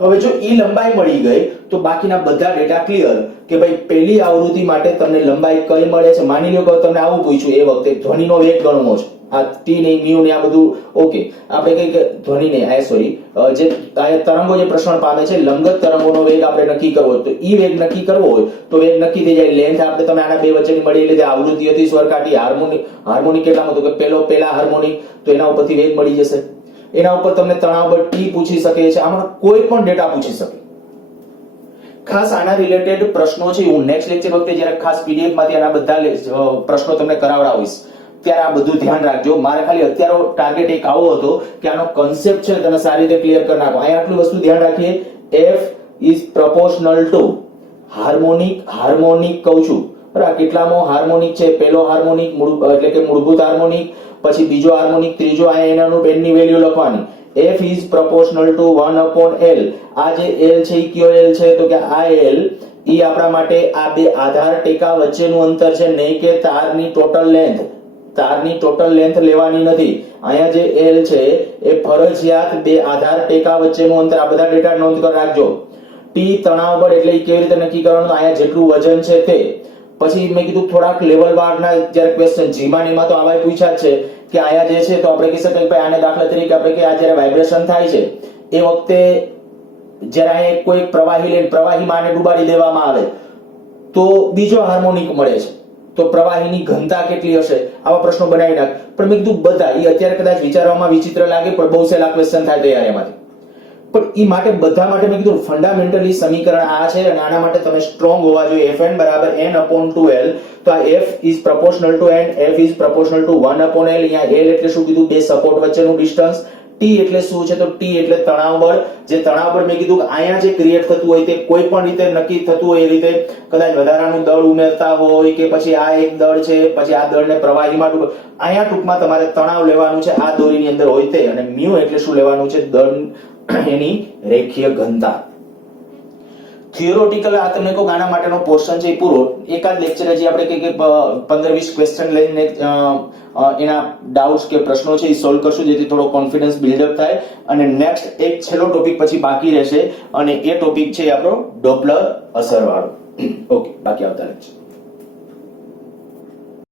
હવે જો ઈ લંબાઈ મળી ગઈ તો બાકીના બધા ડેટા ક્લિયર કે ભાઈ પહેલી આવૃત્તિ માટે તમને લંબાઈ કઈ મળે છે. માની લો કે તમને આવું પૂછ્યું એ વખતે ધ્વનિનો વેગ ગણવો છે, આ ટી ને મ્યુ ને આ બધું ઓકે, આપણે કઈ કે ધ્વનિને જે તરંગો જે પ્રસરણ પામે છે લંબગત તરંગોનો વેગ આપણે નક્કી કરવો હોય તો ઈ વેગ નક્કી કરવો હોય તો વેગ નક્કી થઈ જાય. લેન્થ આપણે તમે આના બે વચ્ચેની મળી એટલે આવૃત્તિ હતી સ્વરકાટી, હાર્મોનિક કેટલામાં તો કે પેલા હાર્મોનિક, તો એના ઉપરથી વેગ મળી જશે. એના ઉપર તમને તણાવ બળ ટી પૂછી શકે છે, આમાં કોઈ પણ ડેટા પૂછી શકે. ખાસ આના રિલેટેડ પ્રશ્નો છે હું નેક્સ્ટ લેક્ચર વખતે જ્યારે ખાસ પીડીએફ માંથી આના બધા પ્રશ્નો તમને કરાવડાવીશ ત્યારે આ બધું ધ્યાન રાખજો. મારે ખાલી અત્યારે ટાર્ગેટ એક આવો હતો કે આનો કન્સેપ્ટ છે તમે સારી રીતે ક્લિયર કરી નાખો. અહીંયા આટલી વસ્તુ ધ્યાન રાખીએ, f is proportional to harmonic કહું છું બરાબર. આ કેટલામો હાર્મોનિક છે? પહેલો હાર્મોનિક એટલે કે મૂળભૂત હાર્મોનિક, પછી બીજો હાર્મોનિક, ત્રીજો. અહીંયા એનાનું n ની વેલ્યુ લખવાની. f is proportional to 1/L. આ જે L છે એ કયો L છે? તો કે આ L ઈ આપણા માટે આ બે આધાર ટેકા વચ્ચેનું અંતર છે, નહીં કે તારની ટોટલ લેન્થ. તારની ટોટલ લેન્થ લેવાની નથી. અહીંયા જે L છે એ ફરજિયાત બે આધાર ટેકા વચ્ચેનું અંતર. આ બધા ડેટા નોંધ કરી રાખજો. T તણાવ બળ એટલે કેવી રીતે નક્કી કરવાનું? અહીંયા જેટલું વજન છે તે. પછી મેં કીધું થોડાક લેવલ વારના જ્યારે ક્વેશ્ચન જીમાં એમાં તો આવા પૂછ્યા છે કે અહીંયા જે છે તો આપણે કહી શકીએ કે ભાઈ આને દાખલા તરીકે આપણે કે આ જ્યારે વાઇબ્રેશન થાય છે એ વખતે જ્યારે અહીંયા કોઈ પ્રવાહીમાં આને ડુબાડી દેવામાં આવે તો બીજો હાર્મોનિક મળે છે, તો પ્રવાહીની ઘનતા કેટલી હશે? આવા પ્રશ્નો બનાવી નાખ. પણ મેં કીધું બધા એ અત્યારે કદાચ વિચારવામાં વિચિત્ર લાગે, પણ બહુ સહેલા ક્વેશ્ચન થાય તૈયાર એમાંથી. પણ એ માટે બધા માટે મેં કીધું ફંડામેન્ટલી સમીકરણ આ છે અને આના માટે તમે સ્ટ્રોંગ હોવા જોઈએ. Fn બરાબર n/2L. તો આ F is proportional to n, F is proportional to 1/L. અહીંયા L એટલે શું કીધું? બે સપોર્ટ વચ્ચેનું ડિસ્ટન્સ. T એટલે શું છે? તો T એટલે તણાવ બળ. જે તણાવ બળ મેં કીધું કે અહીંયા જે ક્રિએટ થતું હોય તે કોઈ પણ રીતે નક્કી થતું હોય એ રીતે કદાચ વધારાનું દળ ઉમેરતા હોય કે પછી આ એક દળ છે પછી આ દળને પ્રવાહીમાં અહીંયા ટૂંકમાં તમારે તણાવ લેવાનું છે આ દોરીની અંદર હોય તે. અને મ્યુ એટલે શું લેવાનું છે? દળ એની રેખીય ઘનતા. થિયોરેટિકલ આ તમને કહું આના માટેનો પોર્શન છે એ પૂરો. એકાદ લેક્ચર હજી આપણે કે 15-20 ક્વેશ્ચન લઈને એના ડાઉટ્સ કે પ્રશ્નો છે એ સોલ્વ કરશું, જેથી થોડો કોન્ફિડન્સ બિલ્ડઅપ થાય. અને નેક્સ્ટ એક છેલ્લો ટોપિક પછી બાકી રહેશે અને એ ટોપિક છે આપણો ડોપલર અસર વાળો. ઓકે, બાકી આવતા લેક્ચર